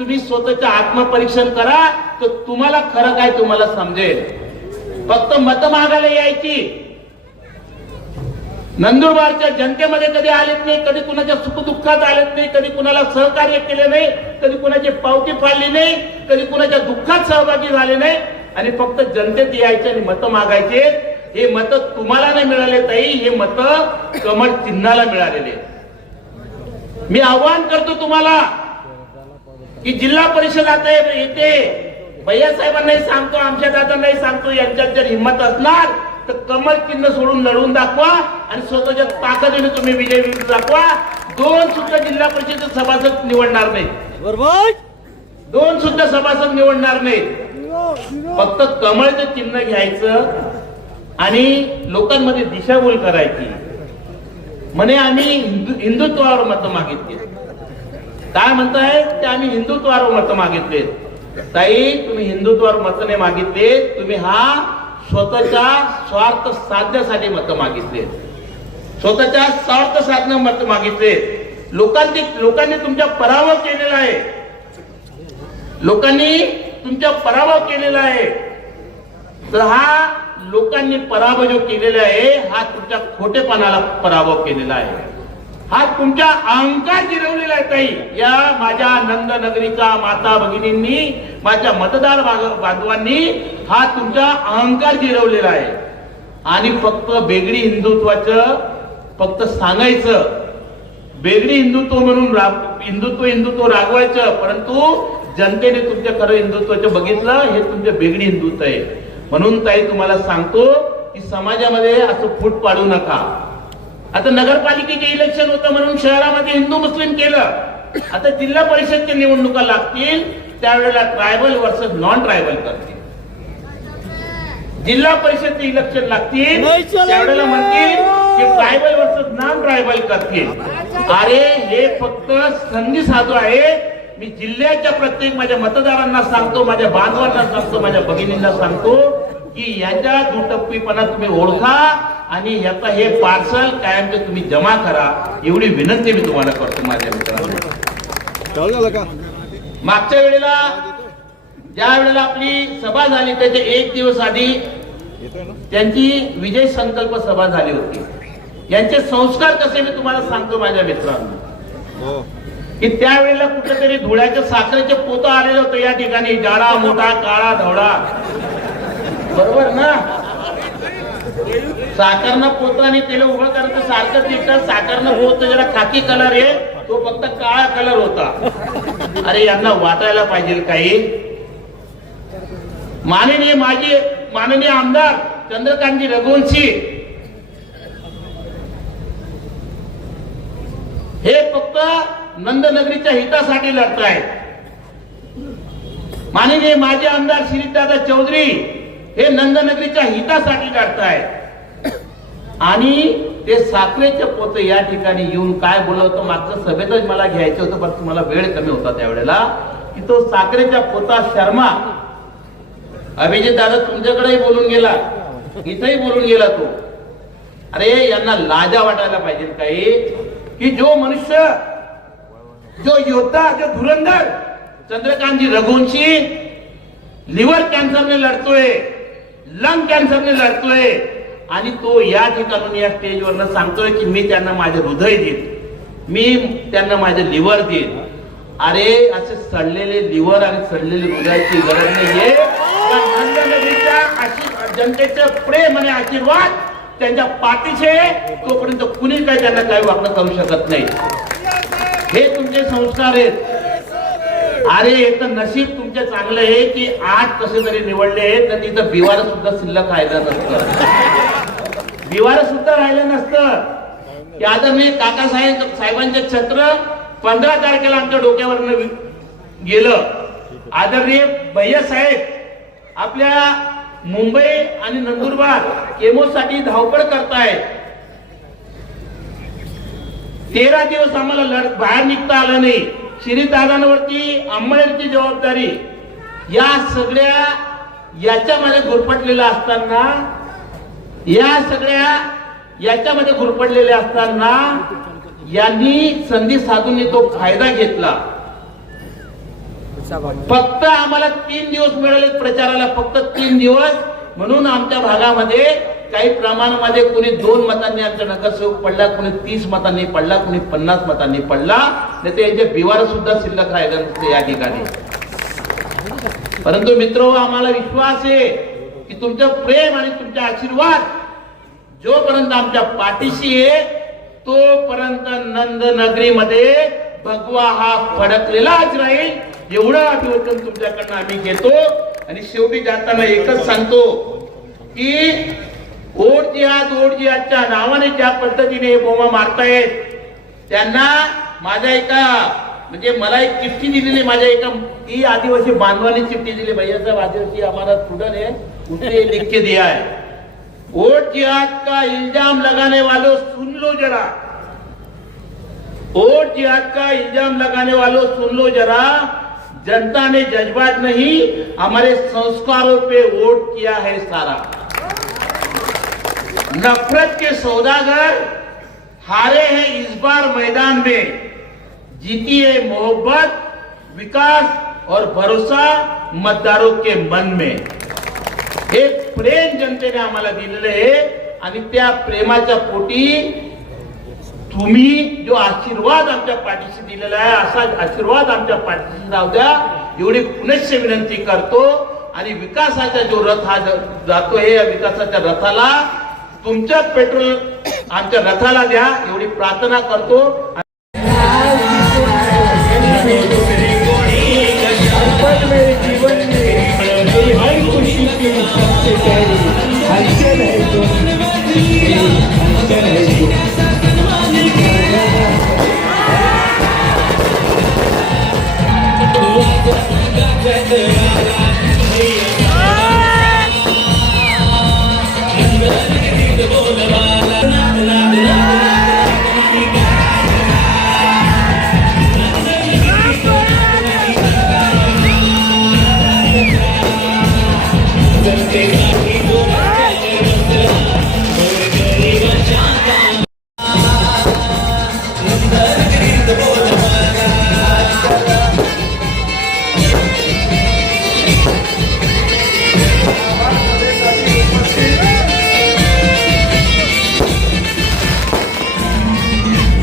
तुम्ही स्वतःचं आत्मपरीक्षण करा, तर तुम्हाला खरं काय तुम्हाला समजेल. फक्त मत मागायला यायची. नंदुरबारच्या जनतेमध्ये कधी आलेत नाही, कधी कुणाच्या सुखदुःखात आलेत नाही, कधी कुणाला सहकार्य केले नाही, कधी कुणाची पावती फाडली नाही, कधी कुणाच्या दुःखात सहभागी झाले नाही, आणि फक्त जनतेत यायचे आणि मत मागायचे. हे मत तुम्हाला नाही मिळाले ताई, हे मत कमळ चिन्हाला मिळालेले. मी आव्हान करतो तुम्हाला की जिल्हा परिषद आता येते, भैया साहेबांनाही सांगतो, आमच्या दादांनाही सांगतो, यांच्यात जर हिंमत असणार तर कमळ चिन्ह सोडून लढवून दाखवा आणि स्वतःच्या ताकदीने तुम्ही विजय दाखवा. 2 सुद्धा जिल्हा परिषद सभासद निवडणार नाही, 2 सुद्धा सभासद निवडणार नाही. फक्त कमळचं चिन्ह घ्यायचं आणि लोकांमध्ये दिशाभूल करायची. म्हणे आम्ही हिंदुत्वावर मत मागितली. काय म्हणताय ते? आम्ही हिंदुत्वावर मत मागितले. ताई, तुम्ही हिंदुत्वावर मत नाही मागितले, तुम्ही हा स्वतःच्या स्वार्थ साधण्यासाठी मत मागितले, स्वतःच्या स्वार्थ साधन मत मागितले. लोकांनी तुमचा पराभव केलेला आहे, लोकांनी तुमचा पराभव केलेला आहे. तर हा लोकांनी पराभव जो केलेला आहे, हा तुमच्या खोटेपणाला पराभव केलेला आहे, हा तुमच्या अहंकार जिरवलेला आहे. ताई, या माझ्या नंदनगरीच्या माता भगिनींनी, माझ्या मतदार बांधवांनी हा तुमचा अहंकार जिरवलेला आहे. आणि फक्त बेगडी हिंदुत्वाचं फक्त सांगायचं, बेगडी हिंदुत्व म्हणून हिंदुत्व रागवायचं, परंतु जनतेने तुमच्या खरं हिंदुत्वाचं बघितलं, हे तुमचं बेगडी हिंदुत्व आहे. म्हणून ताई तुम्हाला सांगतो की समाजामध्ये असं फूट पाडू नका. आता नगरपालिकेचे इलेक्शन होतं म्हणून शहरामध्ये हिंदू मुस्लिम केलं. आता जिल्हा परिषदच्या निवडणुका लागतील, त्यावेळेला ट्रायबल वर्सेस नॉन ट्रायबल करतील. जिल्हा परिषदचे इलेक्शन लागतील, त्यावेळेला म्हणतील की ट्रायबल वर्सेस नॉन ट्रायबल करतील. अरे, हे फक्त संधी साधू आहे. मी जिल्ह्याच्या प्रत्येक माझ्या मतदारांना सांगतो, माझ्या बांधवांना सांगतो, माझ्या भगिनींना सांगतो की याच्या दुटप्पीपणा तुम्ही ओळखा आणि याचा हे पार्सल कायमचे तुम्ही जमा करा, एवढी विनंती मी तुम्हाला करतो माझ्या मित्रांनो. मागच्या वेळेला ज्या वेळेला आपली सभा झाली त्याच्या 1 दिवस आधी त्यांची विजय संकल्प सभा झाली होती. यांचे संस्कार कसे मी तुम्हाला सांगतो माझ्या मित्रांनो, की त्यावेळेला कुठेतरी धुळ्याच्या साखरेचे पोतं आलेलं होतं या ठिकाणी, जाडा मोठा काळा धवळा, बरोबर ना? साखरनं पोतं आणि त्याला उभं करायचं सारखं तिथं. साखरनं पोतं ज्याला खाकी कलर आहे तो फक्त काळा कलर होता. अरे, यांना वाटायला पाहिजे काही. माननीय आमदार चंद्रकांतजी रघुवंशी हे फक्त नंदनगरीच्या हितासाठी लढतायत. माननीय माजी आमदार श्रीदादा चौधरी हे नंदनगरीच्या हितासाठी लढतायत. आणि ते साखरेचे पोते या ठिकाणी येऊन काय बोलवतं, मागच्या सभेतच मला घ्यायचं होतं पण तुम्हाला वेळ कमी होता त्यावेळेला, की तो साखरेच्या पोता शर्मा अभिजित दादा तुमच्याकडेही बोलून गेला, इथेही बोलून गेला तो. अरे, यांना लाजा वाटायला पाहिजे काही, की जो मनुष्य, जो योद्धा, जो धुरंधर चंद्रकांतजी रघुवंशी लिव्हर कॅन्सरने लढतोय, लंग कॅन्सरने लढतोय, आणि तो या ठिकाणून या स्टेजवरनं सांगतोय की मी त्यांना माझे हृदय देईन, मी त्यांना माझे लिव्हर देईन. अरे, असे सडलेले लिव्हर आणि सडलेली हृदयाची गरज नाहीये. जनतेचं प्रेम आणि आशीर्वाद त्यांच्या पाठीशी आहे, तोपर्यंत कुणी काय त्यांना काही वागणं करू शकत नाही. हे तुमचे संस्कार आहेत. अरे, एक नशीब तुमचे चांगलं आहे की 8 कसे जरी निवडले आहेत तर तिथं बिवार सुद्धा शिल्लक राहिलं नसतं, बिवार सुद्धा राहिलं नसतं. की आदरणीय काकासाहेबांचे छत्र 15 तारखेला आमच्या डोक्यावरनं गेलं. आदरणीय भैया साहेब आपल्या मुंबई आणि नंदुरबार केमोसाठी धावपळ करतायत. 13 दिवस आम्हाला बाहेर निघता आलं नाही. श्रीदादांवरती अंमळनेरची जबाबदारी, या सगळ्या याच्यामध्ये गुरफटलेल्या असताना, या सगळ्या याच्यामध्ये गुरफटलेल्या असताना यांनी संधी साधून तो फायदा घेतला. फक्त आम्हाला 3 दिवस मिळाले प्रचाराला, फक्त 3 दिवस. म्हणून आमच्या भागामध्ये काही प्रमाणामध्ये कुणी 2 मतांनी आमचा नगरसेवक पडला, कुणी 30 मतांनी पडला, कुणी 50 मतांनी पडला. नाही तर यांचे बिवार सुद्धा शिल्लक राहिलं नसते या ठिकाणी. परंतु मित्र, आम्हाला विश्वास आहे की तुमचं प्रेम आणि तुमचा आशीर्वाद जोपर्यंत आमच्या पाठीशी आहे तोपर्यंत नंदनगरीमध्ये भगवा हा फडकलेलाच राहील. एवढं अभिवचन तुमच्याकडनं आम्ही घेतो. आणि शेवटी जाताना एकच सांगतो की ओट जिहादच्या नावाने ज्या पद्धतीने हे बोमा मारतायत त्यांना माझ्या एका म्हणजे मला एक चिठ्ठी दिलेली, माझ्या एका ती आदिवासी बांधवांनी चिठ्ठी दिली. भैया साहब आदिवासी हमारा स्टूडेंट है, उसने लिख के दिया है, वोट जिहाद का इल्जाम लगाने वालों सुन लो जरा, वोट जिहाद का इल्जाम लगाने वालों सुन लो जरा, जनता ने जज्बात नहीं हमारे संस्कारों पे वोट किया है सारा. नफरत के सौदागर हारे हैं इस बार मैदान में, जीती है मोहब्बत, विकास और भरोसा मतदारों के मन में. हे प्रेम जनतेने आम्हाला दिलेलं आहे आणि त्या प्रेमाच्या पोटी तुम्ही जो आशीर्वाद आमच्या पाठीशी दिलेला आहे असा आशीर्वाद आमच्या पाठीशी राहू द्या एवढी पुनश्च विनंती करतो. आणि विकासाचा जो रथ हा जातोय या विकासाच्या रथाला तुमच्या पेट्रोल आमच्या रथाला द्या एवढी प्रार्थना करतो.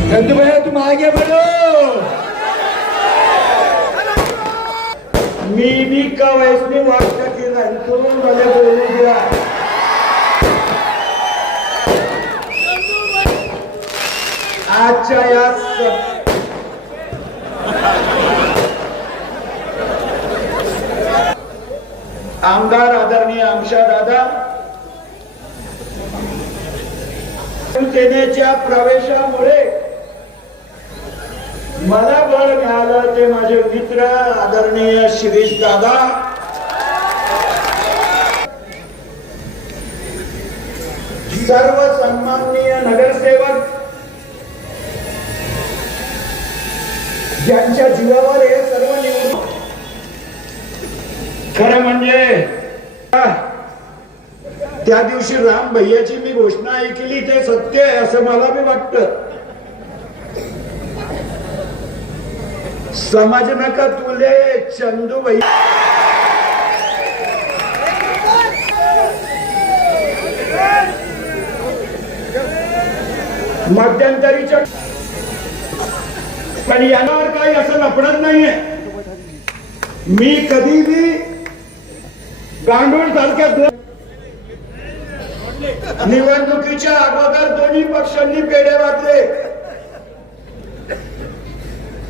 नंदू भैया तुम आगे बढ़ो. मी भी का वैष्णवी वाक्य केला तो मला बोलू द्या. आजच्या या आमदार आदरणीय आमशा दादा सेनेच्या प्रवेशामुळे मला बळ मिळालं ते माझे मित्र आदरणीय शिरीष दादा, सर्व सन्माननीय नगरसेवक ज्यांच्या जीवावर हे सर्व निवडून. खरं म्हणजे त्या दिवशी राम भैयाची मी घोषणा ऐकली ते सत्य आहे असं मला बी वाटतं. समज नका तुले चंदू भैया मध्यंतरीच्या पण यावर काही असं लपडत नाहीये. मी कधी बी गांडूळ सारख्या निवडणुकीच्या अगोदर दोन्ही पक्षांनी पेढे वाटले.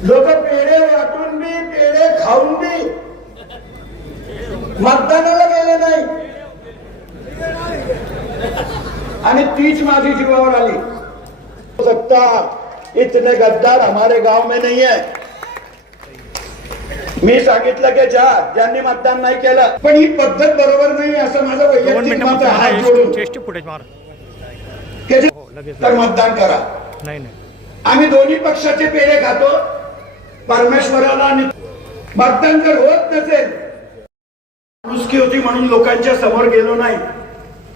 लोक पेढे वाटून बी पेढे खाऊन बी मतदानाला गेले नाही आणि तीच माझी जीवावर आली. सकता इतने गद्दार हमारे गाव में नहीं है. मी सांगितलं की ज्यांनी मतदान नाही केलं पण ही पद्धत बरोबर नाही असं माझं वैयक्तिक मत आहे. हात जोडून तर मतदान करा. आम्ही दोन्ही पक्षाचे पेढे खातो परमेश्वराला आणि मतदान जर होत नसेल मुस्की होती म्हणून लोकांच्या समोर गेलो नाही.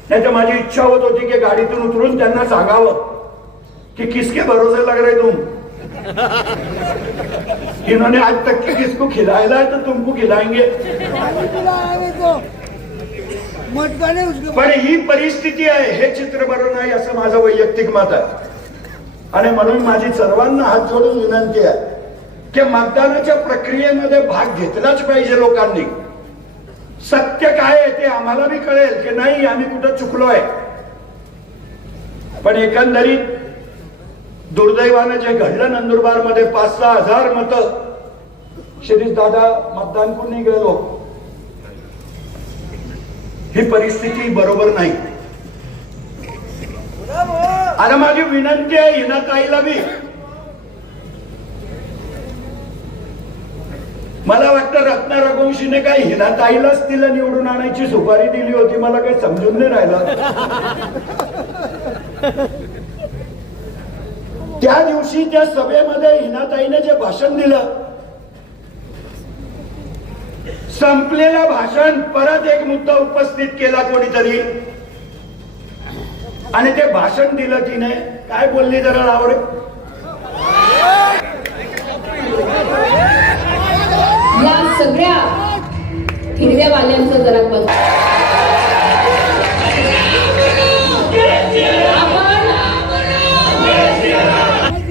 नाही तर माझी इच्छा होत होती की गाडीतून उतरून त्यांना सांगावं की किसके भरोसे लग रहे तुम. इन्होंने आज तक कि किसको खिलाया है तो तुमको खिलाएंगे. पण ही परिस्थिती आहे, हे चित्र बरं नाही असं माझं वैयक्तिक मत आहे. आणि म्हणून माझी सर्वांना हात जोडून विनंती आहे की मतदानाच्या प्रक्रियेमध्ये भाग घेतलाच पाहिजे लोकांनी. सत्य काय आहे ते आम्हाला बी कळेल की नाही आम्ही कुठं चुकलोय. पण एकंदरीत दुर्दैवानं जे घडलं नंदुरबार मध्ये 5-6 हजार मतं शिरीष दादा मतदान करून नाही गेलो. ही परिस्थिती बरोबर नाही. आणि माझी विनंती आहे हिनाताईला बी, मला वाटतं रत्ना रघुवंशीने काही हिनाताईलाच तिला निवडून आणायची सुपारी दिली होती. मला काही समजून नाही राहिलं. त्या दिवशी त्या सभेमध्ये हिनाताईने जे भाषण दिलं, संपलेलं भाषण परत एक मुद्दा उपस्थित केला कोणीतरी आणि ते भाषण दिलं तिने. काय बोलली जरा आवडे. या सगळ्या हिरव्या वाल्यांचं जरा बघ.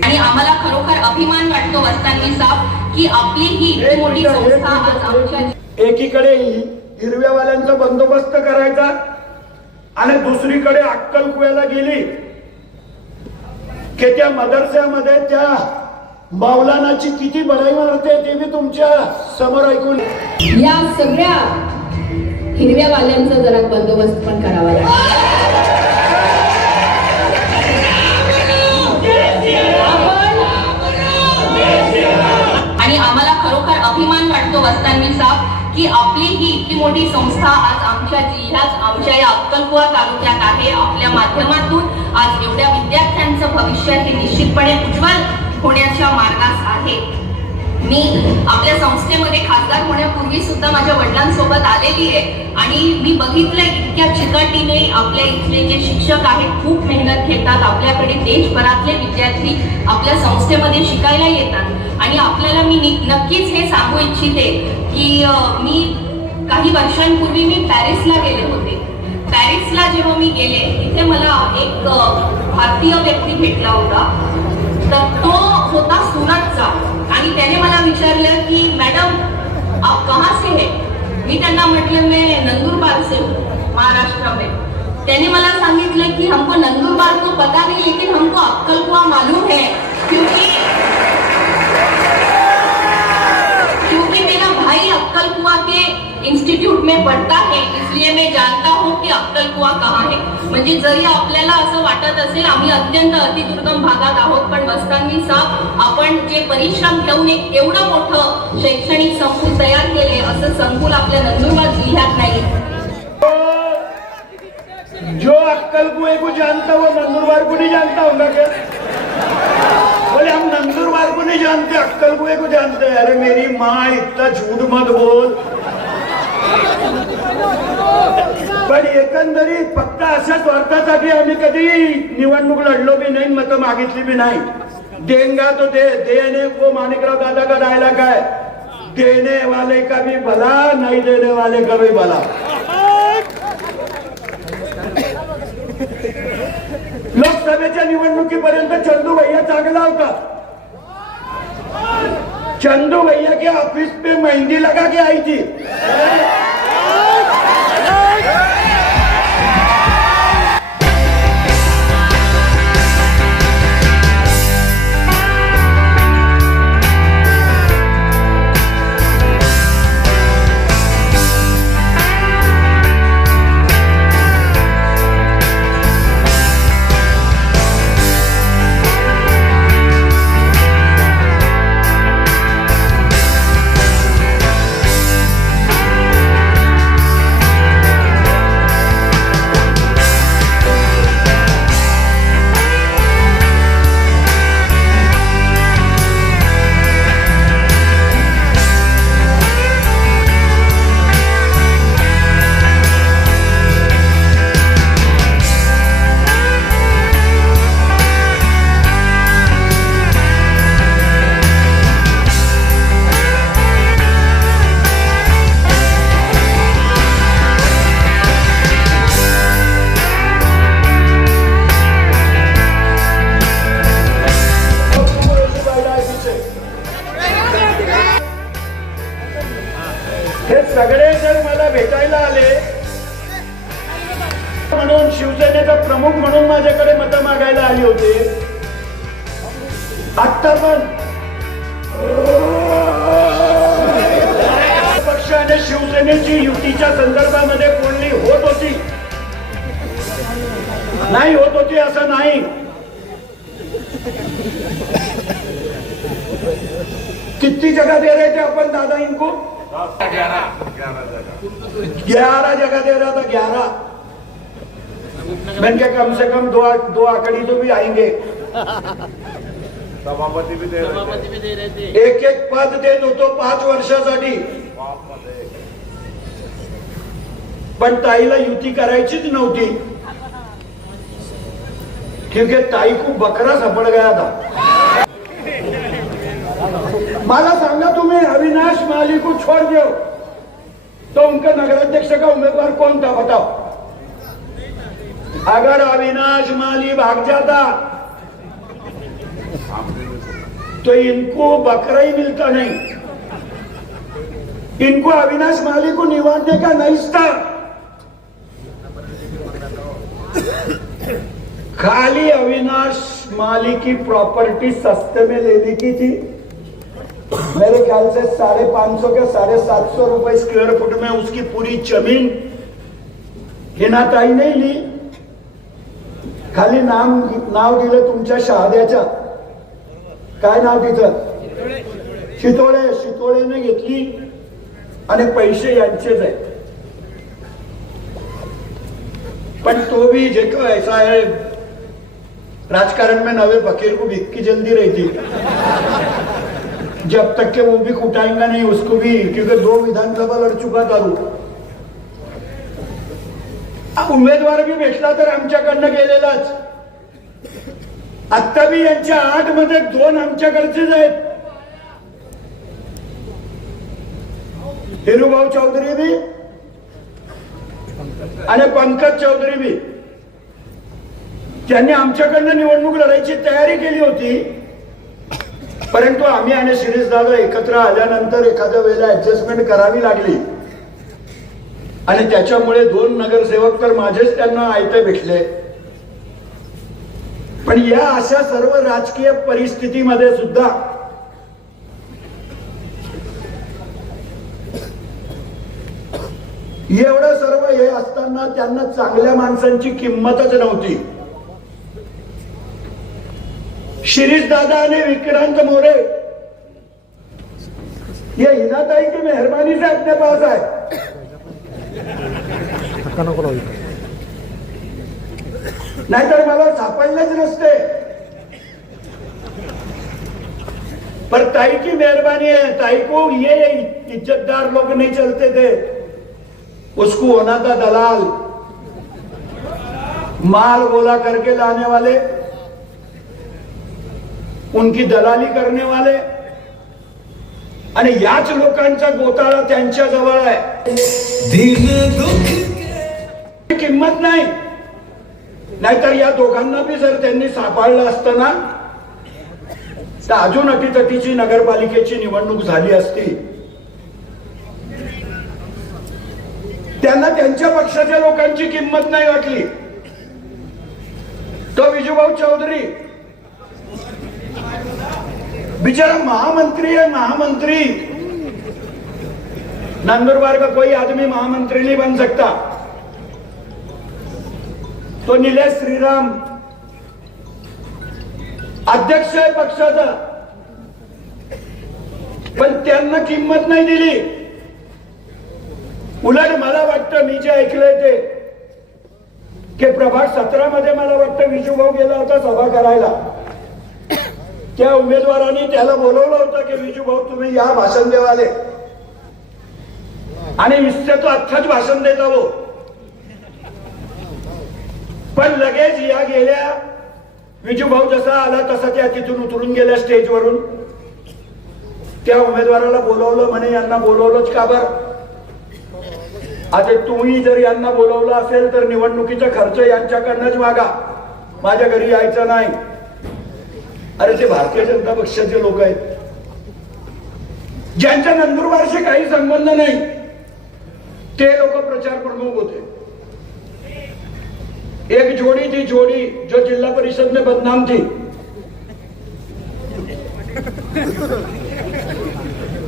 आणि आम्हाला खरोखर अभिमान वाटतो वस्तांनी साहेब की आपली ही मोठी संस्था आज आमच्या एकीकडे हिरव्यावाल्यांचा बंदोबस्त करायचा आणि दुसरीकडे अक्कलकुव्याला गेली की त्या मदरस्यामध्ये त्या मौलानाची किती बढाई मारते ते मी तुमच्या समोर ऐकून. या सगळ्या हिरव्या वाल्यांचा जरा बंदोबस्त पण करावा लागेल. आणि आम्हाला खरोखर अभिमान वाटतो वस्तांनी साहेब की आपली ही इतकी मोठी संस्था आज आमच्या जिल्ह्यात आमच्या या अक्कलकुवा तालुक्यात आहे. आपल्या माध्यमातून आज एवढ्या विद्यार्थ्यांचं भविष्य हे निश्चितपणे उज्ज्वल होण्याच्या मार्गास आहे. मी आपल्या संस्थेमध्ये खासदार होण्यापूर्वी सुद्धा माझ्या वडिलांसोबत आलेली आहे आणि मी बघितलंय इतक्या चिकाटीने आपल्या इथले जे शिक्षक आहेत खूप मेहनत घेतात. आपल्याकडे देशभरातले विद्यार्थी आपल्या संस्थेमध्ये शिकायला येतात आणि आपल्याला मी नक्कीच हे सांगू इच्छिते की मी काही वर्षांपूर्वी मी पॅरिसला गेले होते. पॅरिसला जेव्हा मी गेले तिथे मला एक भारतीय व्यक्ती भेटला होता. तर तो होता सुरतचा आणि त्याने मला विचारलं की मॅडम आप कहाँ से है. मी त्यांना म्हटलं मैं नंदुरबार से हूँ महाराष्ट्र में. त्याने मला सांगितलं की हमको नंदुरबार तो पता नहीं लेकिन हमको अक्कलकुआ मालूम है क्योंकि मेरा भाई अक्कलकुआ के इंस्टिट्यूट में पढ़ता है इसलिए मैं जानता हूँ की अक्कलकुवा कहाँ है. म्हणजे जरी आपल्याला असं वाटत असेल आम्ही अत्यंत अतिदुर्गम भागात आहोत पण वस्तांनी साहेब आपण जे परिश्रम घेऊन एक एवढं मोठं शैक्षणिक संकुल तयार केले असं संकुल आपल्या नंदुरबार जिल्ह्यात नाही. जो अक्कलकुए को जानता वो नंदुरबार को नहीं जानता होगा क्या. बोले हम नंदुरबार को नहीं जानते अक्कलकुए को जानते हैं. अरे मेरी माँ इतना झूठ मत बोल. पण एकंदरीत फक्त अशा स्वार्थासाठी आम्ही कधी निवडणूक लढलो भी नाही, मतं मागितली भी नाही. देंगा तो दे, देने को माणिकराव दादा का डायलॉग है, देने वाले का भी भला नहीं देने वाले का भी भला. लोकसभेच्या निवडणुकीपर्यंत चंदू भैया चांगला होता. चंदू भैया के ऑफिस पे मेहंदी लगा के आई थी. प्रमुख म्हणून माझ्याकडे मतं मागायला आली होती. आता पण पक्ष आणि शिवसेनेची युतीच्या संदर्भामध्ये बोलणी होत होती, नाही होत होती असं नाही. किती जगह दे रहे थे अपन दादा इनको? 11 जगह दे रहा था, 11. मैंने कहा कम से कम दो आंकड़ी तो भी आएंगे. सभापती भी दे रहे थे. एक पद देत होतो 5 वर्षासाठी. पण ताईला युती करायचीच नव्हती, क्योंकि ताई को बकरा सपड गया था. मला सांगा तुम्ही, अविनाश माली को छोड़ दो तो उनका नगराध्यक्ष का उम्मीदवार कौन था बताओ. अगर अविनाश माली भाग जाता तो इनको बकरा ही मिलता नहीं. इनको अविनाश माली को निवारने का नहीं था, खाली अविनाश माली की प्रॉपर्टी सस्ते में लेने की थी. मेरे ख्याल से 550 के 750 रुपए स्क्वायर फुट में उसकी पूरी जमीन हिनाताई नहीं ली. खाली नाव दिलं तुमच्या शहाद्याच्या. काय नाव तिचं? शितोळेने घेतली आणि पैसे यांचेच आहेत. पण तो भी देखो ऐसा है, राजकारण में नवे फकीर को भिख की जल्दी रहती. जब तक के वो भी कुटाएंगा नहीं उसको भी, क्योंकि 2 विधानसभा लढ चुका तारू. उमेदवार भी भेटला तर आमच्याकडनं गेलेलाच. आता बी यांच्या 8 मध्ये 2 आमच्याकडचेच आहेत. हिरूभाऊ चौधरी भी आणि पंकज चौधरी भी. त्यांनी आमच्याकडनं निवडणूक लढायची तयारी केली होती, परंतु आम्ही आणि शिरीष दादा एकत्र आल्यानंतर एखाद्या वेळेला ऍडजस्टमेंट करावी लागली आणि त्याच्यामुळे 2 नगरसेवक तर माझेच त्यांना आयते भेटले. पण या अशा सर्व राजकीय परिस्थितीमध्ये सुद्धा एवढं सर्व हे असताना त्यांना चांगल्या माणसांची किंमतच नव्हती. शिरीष दादा आणि विक्रांत मोरे ये हिनाताई की मेहरबानी से अपने पास है. नाहीतर मला सापडलेच नसते. पर ताई की मेहरबानी है. ताई को ये इज्जतदार लोग नहीं चलते थे, उसको होना था दलाल, माल गोला करके लाने वाले, उनकी दलाली करने वाले. आणि याच लोकांचा गोताळा त्यांच्या जवळ आहे. किंमत नाही. नाहीतर या दोघांना बी जर त्यांनी सापडलं असतं ना, तर अजून अटीतटीची नगरपालिकेची निवडणूक झाली असती. त्यांना त्यांच्या पक्षाच्या लोकांची किंमत नाही वाटली. तो विजूभाऊ चौधरी बिचारा महामंत्री है. महामंत्री नंदुरबार का कोई आदमी महामंत्री नहीं बन सकता. तो निलेश श्रीराम अध्यक्ष आहे पक्षाचा, पण त्यांना किंमत नाही दिली. उलट मला वाटतं, मी जे ऐकलंय ते, की प्रभाग 17 मध्ये मला वाटतं विजूभाऊ गेला होता सभा करायला. त्या उमेदवारांनी त्याला बोलवलं होतं की विजूभाऊ तुम्ही या भाषण देवाले, आणि इससे तो अच्छाच भाषण देता वो. पण लगेच या गेल्या, विजूभाऊ जसा आला तसा त्या तिथून उतरून गेल्या स्टेजवरून. त्या उमेदवाराला बोलवलं, म्हणे यांना बोलवलंच का बर? आता तुम्ही जर यांना बोलवलं असेल तर निवडणुकीचा खर्च यांच्याकडनंच मागा, माझ्या घरी यायचं नाही. अरे ते भारतीय जनता पक्षाचे लोक आहेत, ज्यांच्या नंदुरबारशी काही संबंध नाही, ते लोक प्रचार प्रमुख होते. एक जोड़ी थी, जोड़ी जो जिला परिषद में बदनाम थी,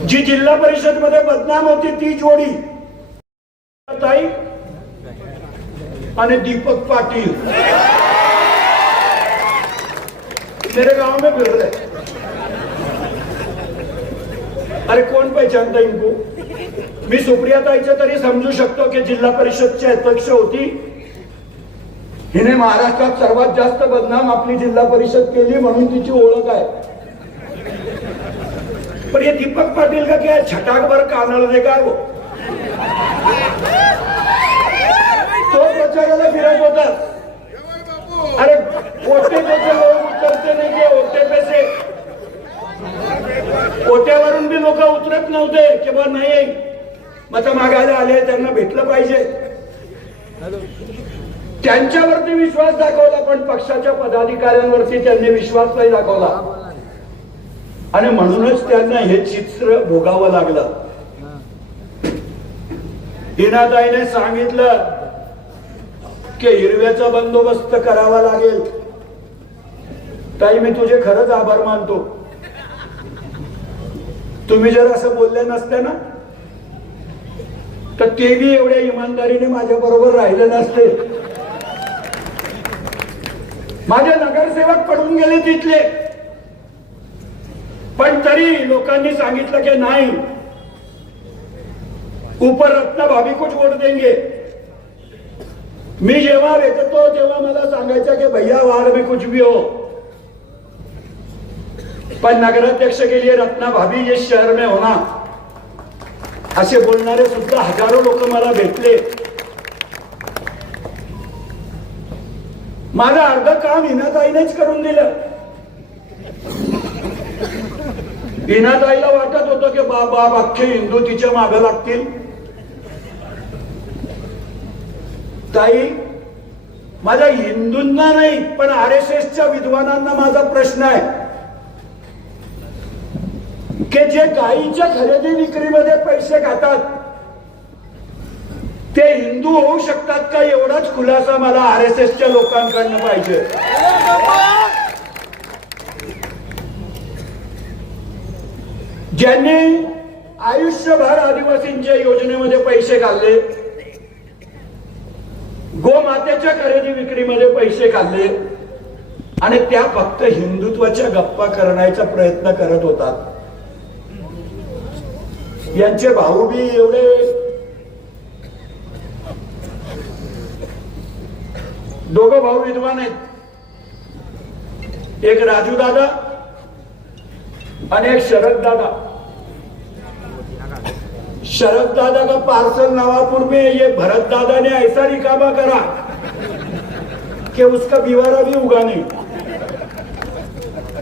जी जिल्हा परिषद मध्ये बदनाम होती ती जोड़ी ताई आणि दीपक पाटिल मेरे गांव में फिर रहे। अरे कौन पहचानता इनको? मी सुप्रिया ताईचं तरी समजू शकतो की जिल्हा परिषदचे अध्यक्ष होती, हिने महाराष्ट्रात सर्वात जास्त बदनाम आपली जिल्हा परिषद केली म्हणून तिची ओळख आहे। पण ये दीपक पाटिल का क्या छटाक भर कानल रे काय वो? तो प्रचाराला फिरत होता। अरे ओटे पे लोग उतरते नाही के ओटे पे से ओट्यावरून बी लोक उतरत नव्हते की बा नाही मत मागायला आले त्यांना भेटलं पाहिजे, त्यांच्यावरती विश्वास दाखवला, पण पक्षाच्या पदाधिकाऱ्यांवरती त्यांनी विश्वास नाही दाखवला आणि म्हणूनच त्यांना हे चित्र भोगावं लागलं। हिनाताईने सांगितलं की हिरव्याचा बंदोबस्त करावा लागेल। ताई मी तुझे खरंच आभार मानतो, तुम्ही जर असं बोलले नसते ना तर ते बी एवढ्या इमानदारीने माझ्या बरोबर राहिले नसते। माझे नगरसेवक पडून गेले तिथले, पण तरी लोकांनी सांगितलं की नाही ऊपर रत्ना भाभी कुछ वोट देंगे। मी जेव्हा भेटतो तेव्हा मला सांगायचं की भैया वार्ड में कुछ भी हो, पण नगराध्यक्ष के लिए रत्ना भाभी ये शहर में होना, असे बोलणारे सुद्धा हजारो लोक मला भेटले। माझं अर्ध काम हिनाताईनेच करून दिलं। हिनाताईला वाटत होतं की बाबा अख्खे हिंदू तिच्या मागे लागतील। ताई माझा हिंदूंना नाही पण RSSच्या विद्वानांना माझा प्रश्न आहे की जे गायीच्या खरेदी विक्रीमध्ये पैसे खातात ते हिंदू होऊ शकतात का, एवढाच खुलासा मला RSSच्या लोकांकडनं पाहिजे। ज्यांनी आयुष्यभर आदिवासींच्या योजनेमध्ये पैसे घालले, गोमातेच्या खरेदी विक्रीमध्ये पैसे घालले आणि त्या फक्त हिंदुत्वाच्या गप्पा करण्याचा प्रयत्न करत होतात, यांचे भाऊ बी एवढे दोघं भाऊ विद्वान आहेत, एक राजू दादा आणि एक शरद दादा। शरद दादा का पार्सल नवापुर में ये भरत दादा ने ऐसा रिकामा करा कि उसका बिवारा भी उगा नहीं,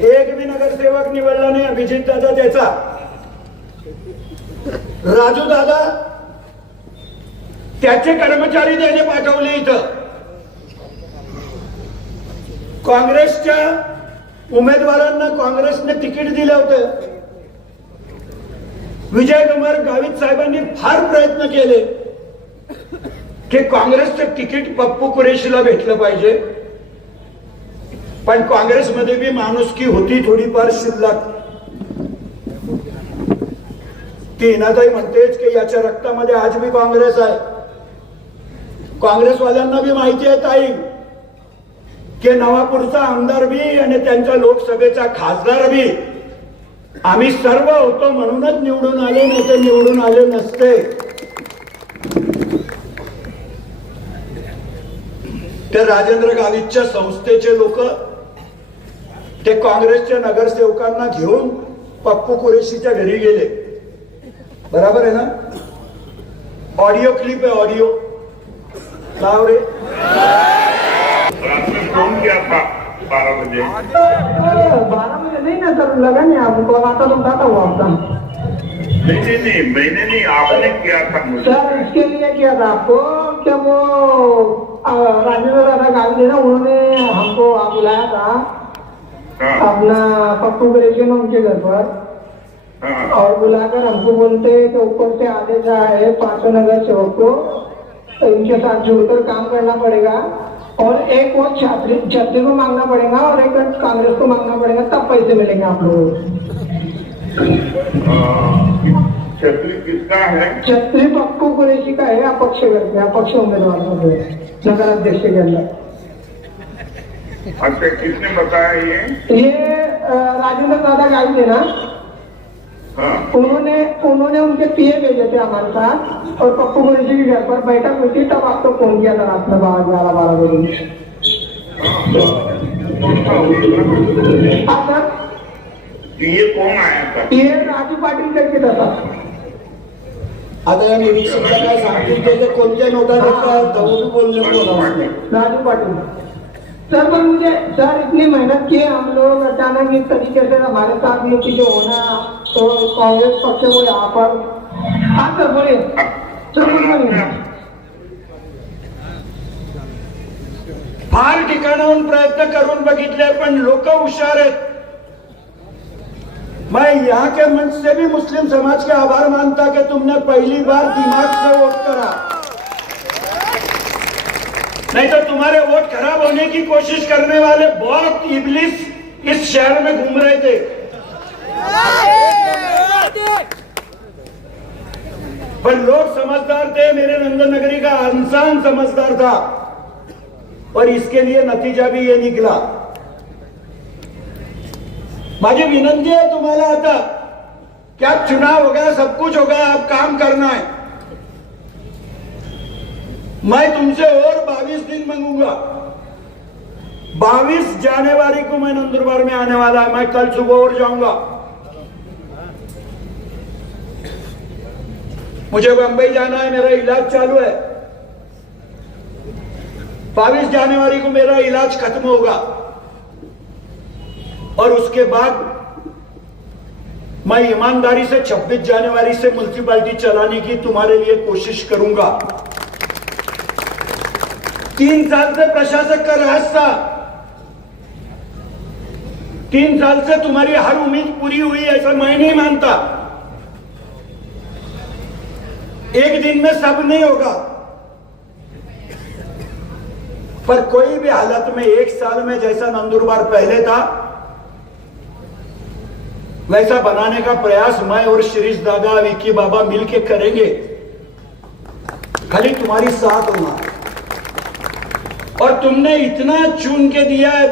एक भी नगरसेवक निवडला नाही अभिजित दादा त्याचा। राजू दादा त्याचे कर्मचारी देणे पाठवले इथं। काँग्रेसच्या उमेदवारांना काँग्रेसने तिकीट दिलं होतं। विजय कुमार गावित साहेबांनी फार प्रयत्न केले की काँग्रेसचं तिकीट पप्पू कुरेशीला भेटलं पाहिजे, पण काँग्रेसमध्ये बी माणुसकी होती थोडीफार शिल्लक। ती हिनाताई म्हणतेच की याच्या रक्तामध्ये आज बी काँग्रेस आहे। काँग्रेसवाल्यांना बी माहिती आहे ताई की नवापूरचा आमदार बी आणि त्यांच्या लोकसभेचा खासदार बी आम्ही सर्व होतो म्हणूनच निवडून आले, नाही तर निवडून आले नसते। ते राजेंद्र गावितच्या संस्थेचे लोक ते काँग्रेसच्या नगरसेवकांना घेऊन पप्पू कुरेशीच्या घरी गेले, बराबर आहे ना? ऑडिओ क्लिप है, ऑडिओ लाव रे। रात में फोन किया था 12 बजे। 12 बजे नहीं ना सर, लगा नहीं आपको, आता तो था वो आपका। नहीं मैंने नहीं, आपने किया था मुझे। सर इसके लिए किया था आपको कि वो राजेंद्र दादा गांधी ना उन्होंने हमको बुलाया था अपना पप्पू कुरैशी में उनके घर पर, और बुलाकर हमको बोलते कि ऊपर से आदेश आया है 500 नगर सेवक को इनके साथ जुड़कर काम करना पड़ेगा और एक वोट छतरी को मांगना पड़ेगा और एक कांग्रेस को मांगना पड़ेगा, तब पैसे मिलेंगे आप लोगों को। छत्री किसका है? छतरी पप्पू कुरैशी का है, अपक्ष करके, अपक्ष उम्मीदवार नगर अध्यक्ष के अंदर। अच्छा, किसने बताया ये राजेंद्र दादा गाइड ना, हाँ। उन्होंने उनके पीए भेजे थे हमारे साथ और पप्पू कुरैशी के घर पर बैठक हुई थी, तब आपको फोन किया था रात में 11-12 बजे। हाँ सर, ये कौन आया था? ये राजू पाटील करके था सर। आता या निरीक्षकाला काय सांगतील त्याच्या कोणत्या नोटा घेतल्या तवू बोलले राजू पाटिल सर, पर मुझे सर इतनी मेहनत की हम लोग, अचानक इस तरीके से हमारे साथ ये चीजें होना, तो कांग्रेस पक्ष को यहाँ पर। हाँ सर बोलिए सर, बोलिए। फार ठिकाणाहून प्रयत्न करून बघितले पण लोक हुशार आहेत। मैं यहाँ के मंच से भी मुस्लिम समाज के आभार मानता कि तुमने पहली बार दिमाग से वोट करा, नहीं तो तुम्हारे वोट खराब होने की कोशिश करने वाले बहुत इब्लिस इस शहर में घूम रहे थे। पर लोग समझदार थे, मेरे नंदनगरी का इंसान समझदार था और इसके लिए नतीजा भी ये निकला। माझी विनंती है तुम्हाला आता कि अब चुनाव हो गया, सब कुछ हो गया, अब काम करना है। मैं तुमसे और 22 दिन मांगूंगा। 22 जनवरी को मैं नंदुरबार में आने वाला है, मैं कल सुबह और जाऊंगा। मुझे बंबई जाना है, मेरा इलाज चालू है। 22 जनवरी को मेरा इलाज खत्म होगा और उसके बाद मैं ईमानदारी से 26 जनवरी से म्युनिसिपैलिटी चलाने की तुम्हारे लिए कोशिश करूंगा। 3 साल से प्रशासक का राज था, 3 साल से तुम्हारी हर उम्मीद पूरी हुई ऐसा मैं नहीं मानता। एक दिन में सब नहीं होगा, पर कोई भी हालत में 1 साल में जैसा नंदुरबार पहले था वैसा बनाने का प्रयास मैं और शिरीष दादा, विक्की बाबा मिलके करेंगे। खाली तुम्हारी साथ होना। और तुमने इतना चुन के दिया है,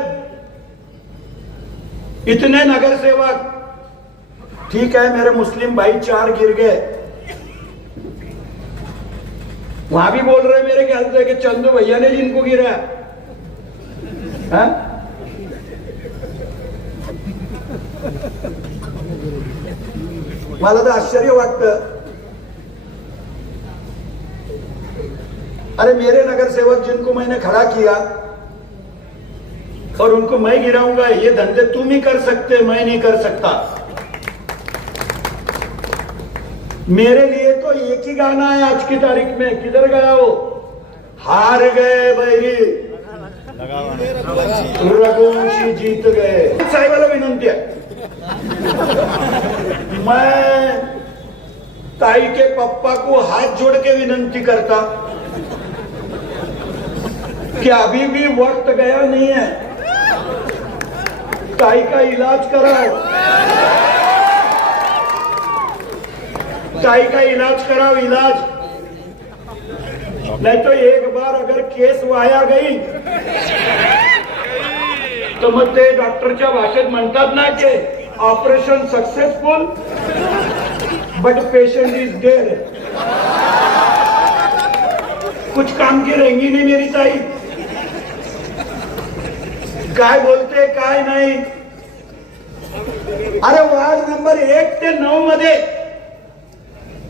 इतने नगर सेवक। ठीक है, मेरे मुस्लिम भाई 4 गिर गए, वहां भी बोल रहे मेरे ख्याल से कि चंदू भैया ने जिनको गिरा है। मला तर आश्चर्य वाटतं। अरे मेरे नगर सेवक जिनको मैंने खड़ा किया और उनको मैं गिराऊंगा, ये धंधे तुम ही कर सकते, मैं नहीं कर सकता। मेरे लिए तो एक ही गाना है आज की तारीख में, किधर गया वो? हार गए बैरी, रघुवंशी जीत गए। साहेबाला विनंती आहे, मैं ताई के पप्पा को हाथ जोड़ के विनंती करता कि अभी भी वक्त गया नहीं है, ताई का इलाज कराओ, ताई का इलाज कराओ, इलाज। नहीं तो एक बार अगर केस वाया गई तो मग ते डॉक्टरच्या भाषेत म्हणतात ना की operation successful but patient is dead. कुछ काम की रहेंगी नहीं मेरी ताई। काय बोलते काय नाही। अरे वार्ड नंबर 1 ते 9 मध्ये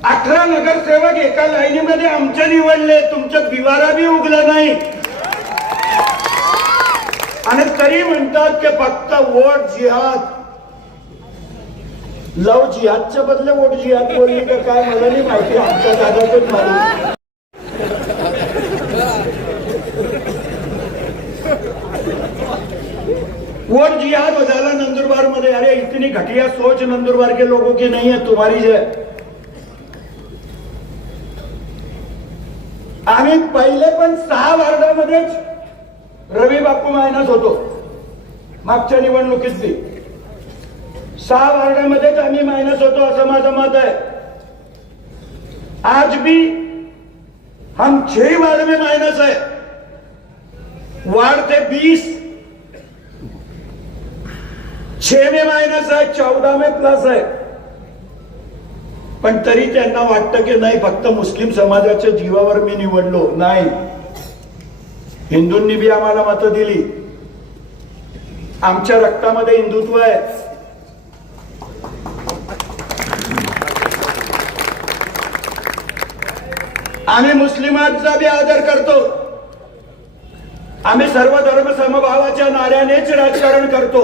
18 नगरसेवक एका लाईनीमध्ये आमच्या निवडले, तुमचं दिवारा बी उगला नाही आणि तरी म्हणतात की फक्त वोट जिहाद। लव जिहादच्या बदले वोट जिहाद बोलली का काय मला नाही माहिती, आमच्या दादाच माहिती। वोट जिहाद हो जाला नंदुरबार मध्ये। अरे इतनी घटिया सोच नंदुरबार के लोगों की नहीं है, तुम्हारी है। आम्ही पहिले पण 6 वार्डामध्येच रवी बापू मायनस होतो मागच्या निवडणुकीत बी 6 वार्डामध्येच आम्ही मायनस होतो असं माझं मत आहे. आज भी हम 6 वार्ड में माइनस है, वार्ड थे 20, 6 में माइनस है, 14 में प्लस है. पण तरी त्यांना वाटतं की नाही फक्त मुस्लिम समाजाच्या जीवावर मी निवडलो. नाही, हिंदूंनी बी आम्हाला मतं दिली. आमच्या रक्तामध्ये हिंदुत्व आहे. आम्ही मुस्लिमांचा बी आदर करतो. आम्ही सर्व धर्म समभावाच्या नाऱ्यानेच राजकारण करतो.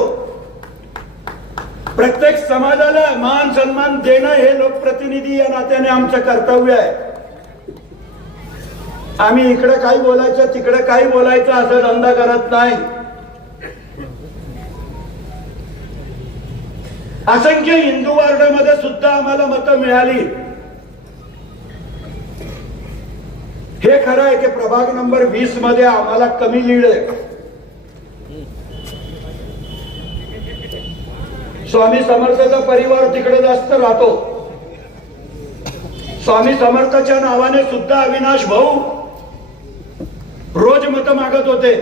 प्रत्येक समाजाला मान सन्मान देणं हे लोकप्रतिनिधी या नात्याने आमचं कर्तव्य आहे. आम्ही इकडे काही बोलायचं तिकडे काही बोलायचं असं धंदा करत नाही. असंख्य हिंदू वार्डामध्ये सुद्धा आम्हाला मतं मिळाली. हे खरं आहे की प्रभाग नंबर 20 मध्ये आम्हाला कमी लीड आहे. स्वामी समर्थाचा परिवार तिकडे जास्त राहतो. स्वामी समर्थाच्या नावाने सुद्धा अविनाश भाऊ रोज मतं मागत होते.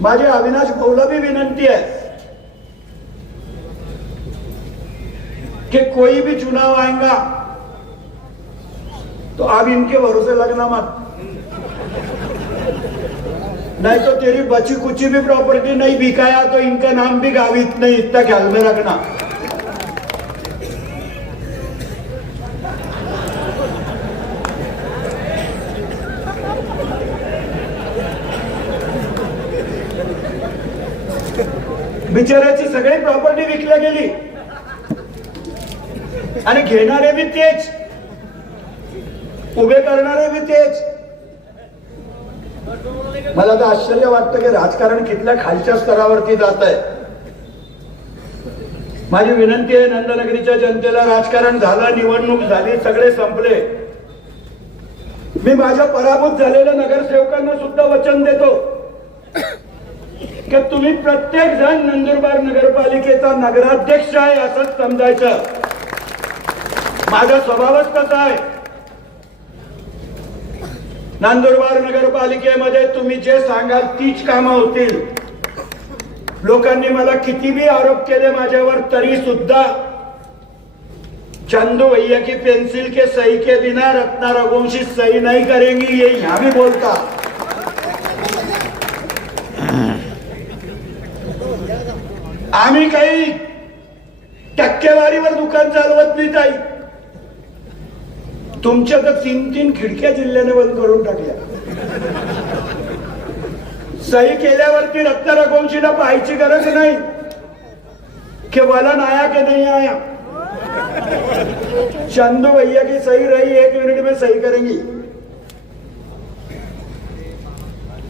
माझी अविनाश भाऊला भी विनंती है कि कोई भी चुनाव आएगा तो आप इनके भरोसे लगना मत, नहीं तो तेरी बची कुची भी प्रॉपर्टी नहीं बिकाया तो इनका नाम भी गावित नहीं, इतना ख्याल में रखना. बिचाऱ्याची सगळी प्रॉपर्टी विकल्या गेली आणि घेणारे बी तेच, उभे करणारे बी तेच. मला तर आश्चर्य वाटतं की राजकारण कितल्या खालच्या स्तरावरती जात आहे. माझी विनंती आहे नंदनगरीच्या जनतेला, राजकारण झालं, निवडणूक झाली, सगळे संपले. मी माझ्या पराभूत झालेल्या नगरसेवकांना सुद्धा वचन देतो की तुम्ही प्रत्येक जण नंदुरबार नगरपालिकेचा नगराध्यक्ष आहे असंच समजायचं. माझा स्वभावच तसा आहे. नंदुरबार नगरपालिकेमध्ये तुम्ही जे सांगाल तीच कामं होतील. लोकांनी मला किती भी आरोप केले माझ्यावर तरी सुद्धा चंदू भैया की पेंसिल के सही के बिना रत्ना रघुवंशी सही नहीं करेंगी, ये यहां भी बोलता. आम्ही काही टक्केवारीवर दुकान चालवत नाही ताई. तुमच्या तर 3-3 खिडक्या जिल्ह्याने बंद करून टाकल्या. सही केल्यावरती रत्न रघुवंशीला पाहायची गरज नाही कि वलन आया कि नहीं आया. चंदू भैया की सही रही 1 मिनट में सही करेंगी.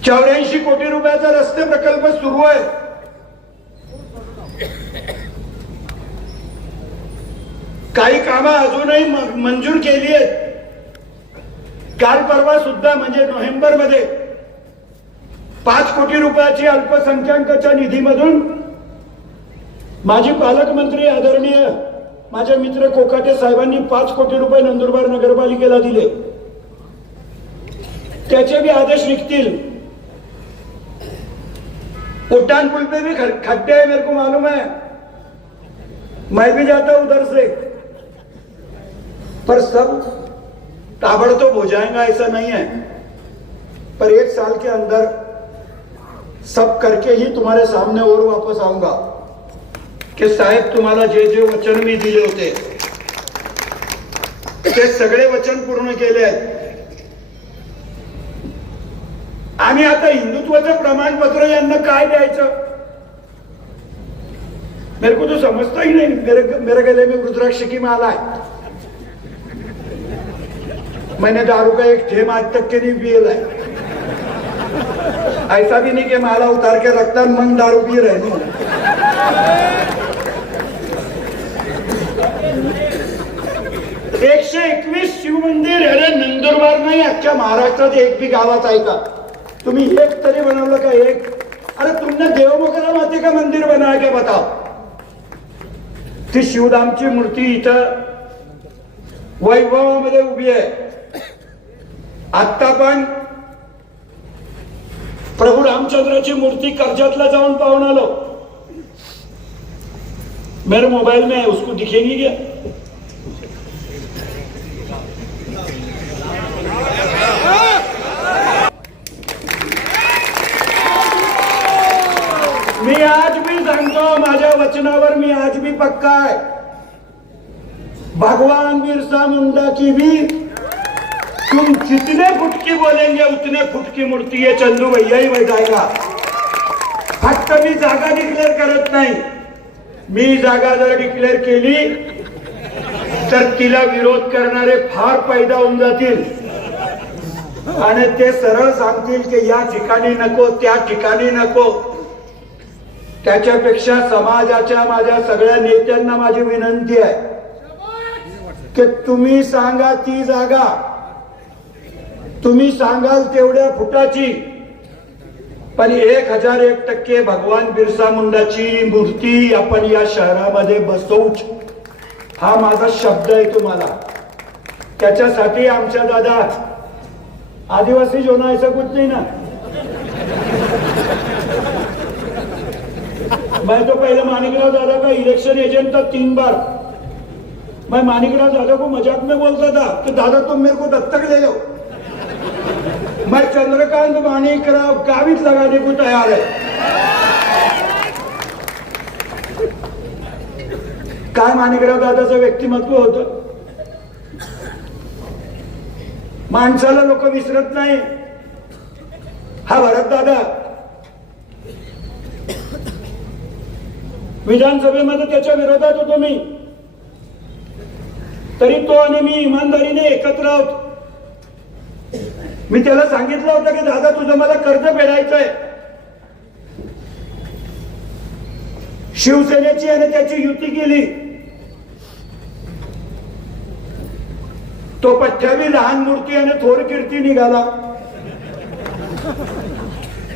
84 कोटी रुपयाचा रस्ते प्रकल्प सुरू आहे. काही कामं अजूनही मंजूर केली आहेत. काल परवा सुद्धा म्हणजे नोव्हेंबर मध्ये 5 कोटी रुपयाची अल्पसंख्याकाच्या निधीमधून माजी पालकमंत्री आदरणीय माझे मित्र कोकाटे साहेबांनी 5 कोटी रुपये नंदुरबार नगरपालिकेला दिले. त्याचे भी आदेश निघतील. उड्डाण पुल पे भी खड्डे है, मेरे को मालूम है, मैं भी जाता हूं उधर से, पर सब ताबड़तोड़ हो जाएगा ऐसा नहीं है. पर 1 साल के अंदर सब करके ही तुम्हारे सामने और वापस आऊंगा कि साहेब तुम्हाला जे जे वचन मी दिले होते ते सगळे वचन पूर्ण केले आहेत. आम्ही आता हिंदुत्वाचं प्रमाणपत्र यांना काय द्यायचं मेरे को तो समजता ही नहीं. मेरे गले में रुद्राक्ष की माला है. मैंने दारू का एक ठेम आज तक के नहीं पिएला है. ऐसा भी नहीं कि माला उतार के रखता मन दारू पी रहे नहीं. 121 शिवमंदिर, अरे नंदुरबार नाही अख्ख्या महाराष्ट्रात एक बी गावात आहे का? तुम्ही एक तरी बनवलं का? एक? अरे तुमने देवमोगरा माते का मंदिर बनाया क्या बताओ? ती शिवधामची मूर्ती इथं वैभवामध्ये उभी आहे. आता पण प्रभू रामचंद्राची मूर्ती कर्जतला जाऊन पाहून आलो. मेरे मोबाइल में है, उसको दिखेगी क्या? मी आज भी सांगतो, माझ्या वचनावर मी आज भी पक्का आहे. भगवान बिरसा मुंडा की भी तुम जितने फुट की बोलेंगे उतने फुट की मूर्ती ये चंदू भैया ही बजाएगा. फक्त मी जागा डिक्लेअर करत नाही. मी जागा जर डिक्लेअर केली तर तिला विरोध करणारे फार पैदा होऊन जातील आणि ते सरळ सांगतील की या ठिकाणी नको, त्या ठिकाणी नको. त्याच्यापेक्षा समाजाच्या माझ्या सगळ्या नेत्यांना माझी विनंती आहे की तुम्ही सांगा ती जागा, तुम्ही सांगाल तेवढ्या फुटाची, पण 1001% भगवान बिरसा मुंडाची मूर्ती आपण या शहरामध्ये बसवूच, हा माझा शब्द आहे तुम्हाला. त्याच्यासाठी आमच्या दादा आदिवासी जो ना ऐसा कुछ नहीं ना. मैं तो पहले मानिकराव दादा का इलेक्शन एजेंट था 3 बार. मैं मानिकराव दादा को मजाक में बोलता था कि दादा तुम मेरे को दत्तक ले लो. मैं चंद्रकांत मानिकराव काबिज लगाने को तैयार है. काय मानिकराव दादाचं व्यक्तिमत्व होतं. माणसाला लोक विसरत नाही. हा भरत दादा विधानसभेमध्ये त्याच्या विरोधात होतो मी, तरी तो आणि मी इमानदारीने एकत्र आहोत. मी त्याला सांगितलं होतं की दादा तुझं मला कर्ज फेडायचंय. शिवसेनेची आणि त्याची युती केली. तो पठ्ठ्यावी लहान मूर्ती आणि थोर कीर्ती निघाला.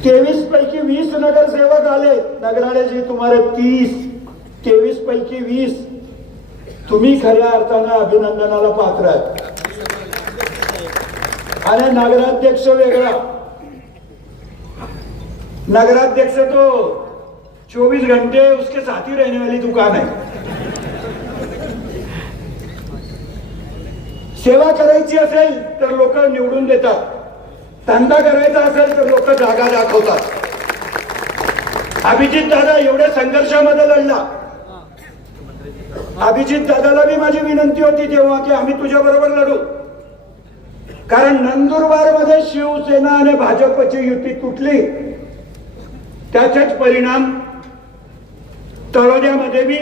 23 पैकी 20 नगरसेवक आले. नगराळेजी तुम्हारे 30, 23 पैकी 20 तुम्ही खऱ्या अर्थानं अभिनंदनाला पात्र आहे. आणि नगराध्यक्ष वेगळा. नगराध्यक्ष तो 24 घंटे उसके साथ ही रहने वाली दुकान है. सेवा करायची असेल तर लोक निवडून देतात. धंदा करायचा असेल तर लोक जागा दाखवतात. अभिजित दादा एवढ्या संघर्षामध्ये लढला. अभिजित दादाला बी माझी विनंती होती तेव्हा की आम्ही तुझ्या बरोबर लढू, कारण नंदुरबार मध्ये शिवसेना आणि भाजपची युती तुटली. त्याचेच परिणाम तळोद्यामध्ये बी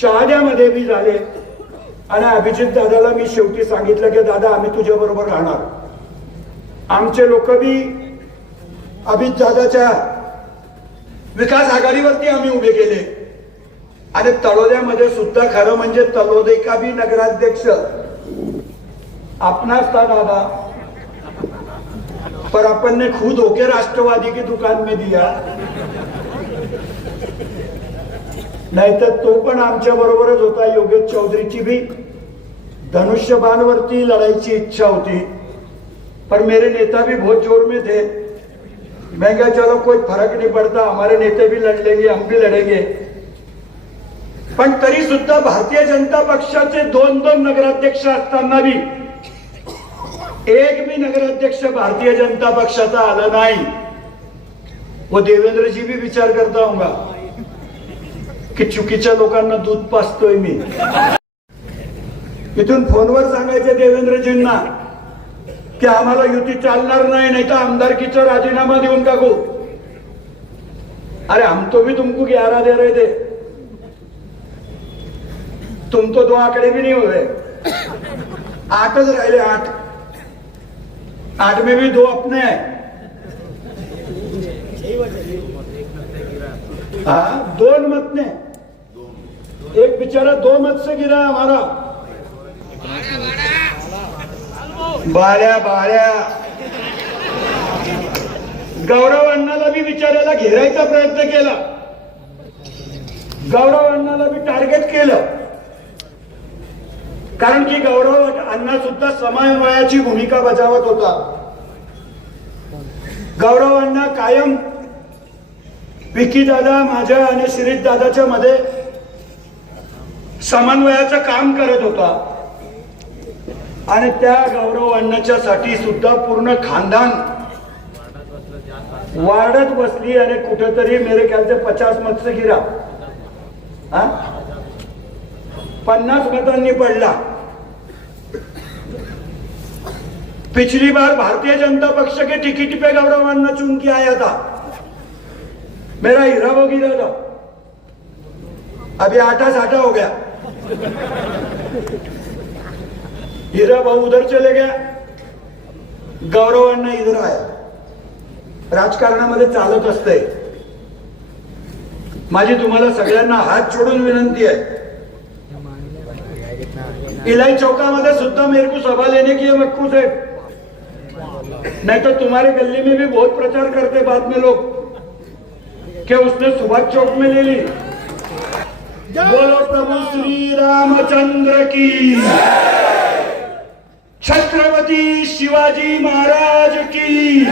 शहाद्यामध्ये बी झाले. आणि अभिजित दादाला मी शेवटी सांगितलं की दादा आम्ही तुझ्या बरोबर राहणार. आमचे लोक बी अभिजित दादाच्या विकास आघाडीवरती आम्ही उभे केले. आणि तळोद्यामध्ये सुद्धा खरं म्हणजे तळोदे का भी नगराध्यक्ष अपना था दादा, पर अपन ने खुद होके राष्ट्रवादी की दुकान में दिया. नाहीतर तो पण आमच्या बरोबरच होता. योगेश चौधरीची भी धनुष्यबाणवरती लढायची इच्छा होती, पर मेरे नेता भी बहुत जोर में थे. मैं क्या चलो कोई फर्क नहीं पड़ता, हमारे नेते भी लड़ लेंगे, हम भी लड़ेंगे. पण तरी सुद्धा भारतीय जनता पक्षाचे 2 नगराध्यक्ष असताना भी एक भी नगराध्यक्ष भारतीय जनता पक्षाचा आला नाही. वो देवेंद्र जी भी विचार करता होगा की चुकीच्या लोकांना दूध पाजतोय मी. इथून फोनवर सांगायचे देवेंद्रजींना की आम्हाला युती चालणार नाही, नाही तर आमदारकीचा राजीनामा देऊन टाकू. अरे हम तो भी तुमको 11 दे रहे थे, तुम तो 2 आंकड़े भी नहीं हुए. 8च राहिले. 8 में भी 2 अपने हैं. हाँ 2 मत ने, एक बेचारा 2 मत से गिरा हमारा. बाळ्या बाळ्या गौरव अण्णाला बी विचारायला घेरायचा प्रयत्न केला, गौरव अण्णाला बी टार्गेट केलं, कारण की गौरव अण्णा सुद्धा समन्वयाची भूमिका बजावत होता. गौरव अण्णा कायम विकी दादा माझ्या आणि शिरीष दादाच्या मध्ये समन्वयाचं काम करत होता. आणि त्या गौरव अण्णाच्या साठी सुद्धा पूर्ण खानदान वाढत बसली आणि कुठेतरी मेरे ख्याल से 50 मत से गिरा, 50 मतांनी पडला. पिछली बार भारतीय जनता पक्ष के टिकट पे गौरव अन्ना चुन के आया था, मेरा हीरा वो गिरा था. अभी आटा साटा हो गया, हीरा भाऊ उधर चले गया, गौरव अण्णा इधर आया. राजकारणामध्ये चालत असते. माझी तुम्हाला सगळ्यांना हात जोडून विनंती है, इलाई चौकामध्ये सुद्धा मेरे को सभा लेने की है मक्कू से, नहीं तो तुम्हारे गली में भी बहुत प्रचार करते बाद में लोग कि उसने सुभाष चौक में ले ली. बोलो प्रभु श्री रामचंद्र की, छत्रपति शिवाजी महाराज की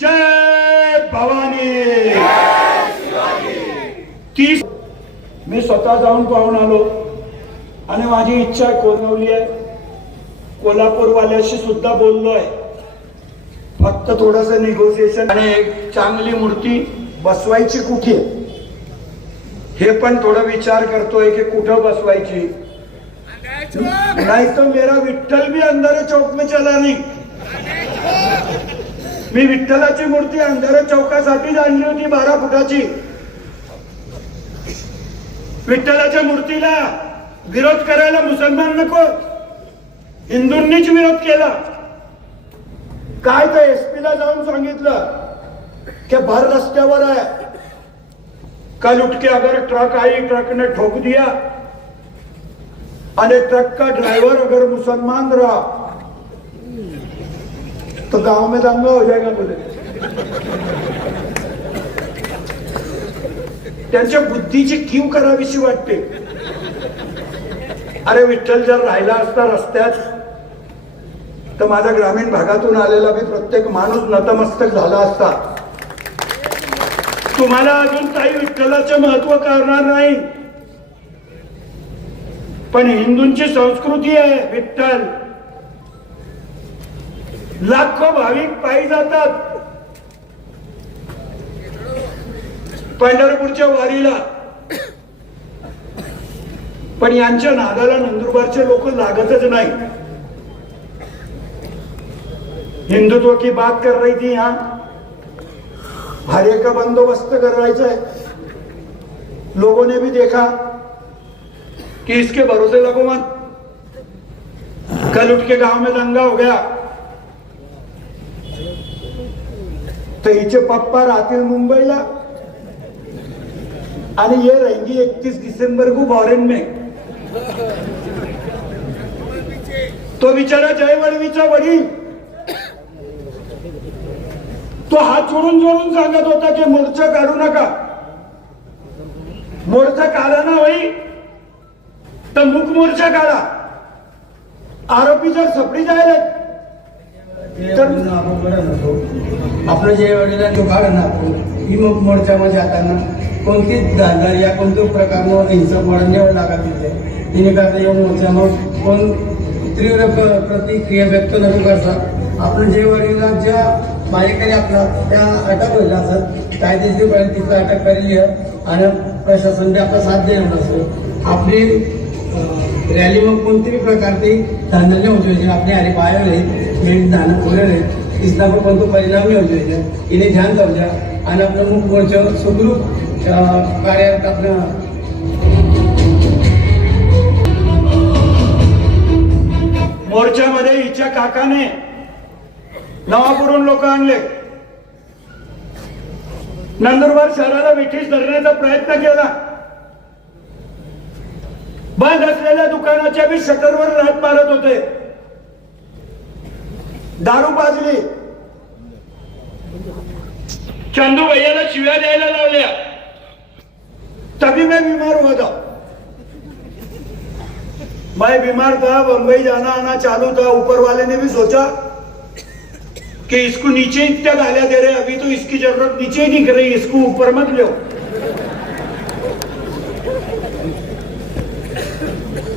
जय भवानी. मी स्वतः जाऊन पाहून आलो आणि माझी इच्छा कोरवली आहे. कोल्हापूरवाल्याशी सुद्धा बोललोय, फक्त थोडस निगोसिएशन आणि एक चांगली मूर्ती बसवायची कुठे हे पण थोडा विचार करतोय की कुठं बसवायची. नहीं तो मेरा विठ्ठल भी अंधारे चौक में चला नहीं. मी विठ्ठलाची मूर्ती अंधारे चौकासाठी आणली होती 12 फुटाची. विठ्ठलाच्या मूर्तीला विरोध करायला मुसलमान नको, हिंदूंनीच विरोध केला. काय तर एसपीला जाऊन सांगितलं की भर रस्त्यावर आहे, कल उठ के अगर ट्रक आई, ट्रक ने ठोक दिया और ट्रक का ड्राइवर अगर मुसलमान रहा तो गांव में दंगा हो जाएगा बोले. त्यांच्या बुद्धीची कीव करावीशी वाटते. अरे विठ्ठल जर राहिला असता रस्त्यात तर माझा ग्रामीण भागातून आलेला भी प्रत्येक माणूस नतमस्तक झाला असता. तुम्हाला अजून काही विठ्ठलाचे महत्व करणार नाही, पण हिंदूंची संस्कृती आहे विठ्ठल. लाखो भाविक पायी जातात पंढरपूरच्या वारीला, पण यांच्या नादाला नंदुरबारचे लोक लागतच नाही. हिंदुत्व की बात कर रही थी यहाँ, हर एक का बंदोबस्त करायचा है. लोगों ने भी देखा कि इसके भरोसे लगो मत. कल उठ के गांव में दंगा हो गया तो हिचे पप्पा राहतील मुंबईला आणि ये रहेंगी 31 दिसंबर को फॉरेन में. तो बिचारा जय वडवीचा वडील तो हात जोडून जोडून सांगत होता की मोर्चा काढू नका. मोर्चा काढा ना होई तर मुक मोर्चा काढा. आरोपी जर सपडी जायला तर आपलं जे वडिलांनी काढ ना ही मग मोर्चामध्ये जाताना कोणतीच धारदार या कोणत्याच प्रकारनं हिंसक वळण द्यावं लागत तिथे. तिने करता या मोर्चा मग कोण तीव्र प्रतिक्रिया व्यक्त नको करतात. आपण जे वडिलांच्या मालिकेने आपला त्या अटक होईल असत कायदेशीर तिथं अटक करेली आणि प्रशासन बी आपला साथ देणार असो. आपली रॅली मग कोणत्याही प्रकारची धांदल होऊ જોઈએ. આપણે હારે પાયો નહીં મેં ધાન પૂરે નહીં इसका पर कोणतो परिणाम नहीं हो જોઈએ. इन्हें ध्यान कर जा आणि आपलं मुख मोर्चा सुखरूप कार्यात आपलं मोर्चामध्ये हिच्या काकाने नवापुरून लोक आणले. नंदुरबार शहराला विठीस धरण्याचा प्रयत्न केला. बंद असलेल्या दुकानाच्या बी शटरवर रात मारत होते. दारू पाजली, चंदू भैयाला शिव्या द्यायला लावल्या, तभी मैं बीमार हुआ था। मैं बीमार था, बंबई जाना आना चालू था। ऊपर वाले ने भी सोचा कि इसको नीचे इतना गालियां दे रहे, अभी तो इसकी जरूरत नीचे ही दिख रही, इसको ऊपर मत लो।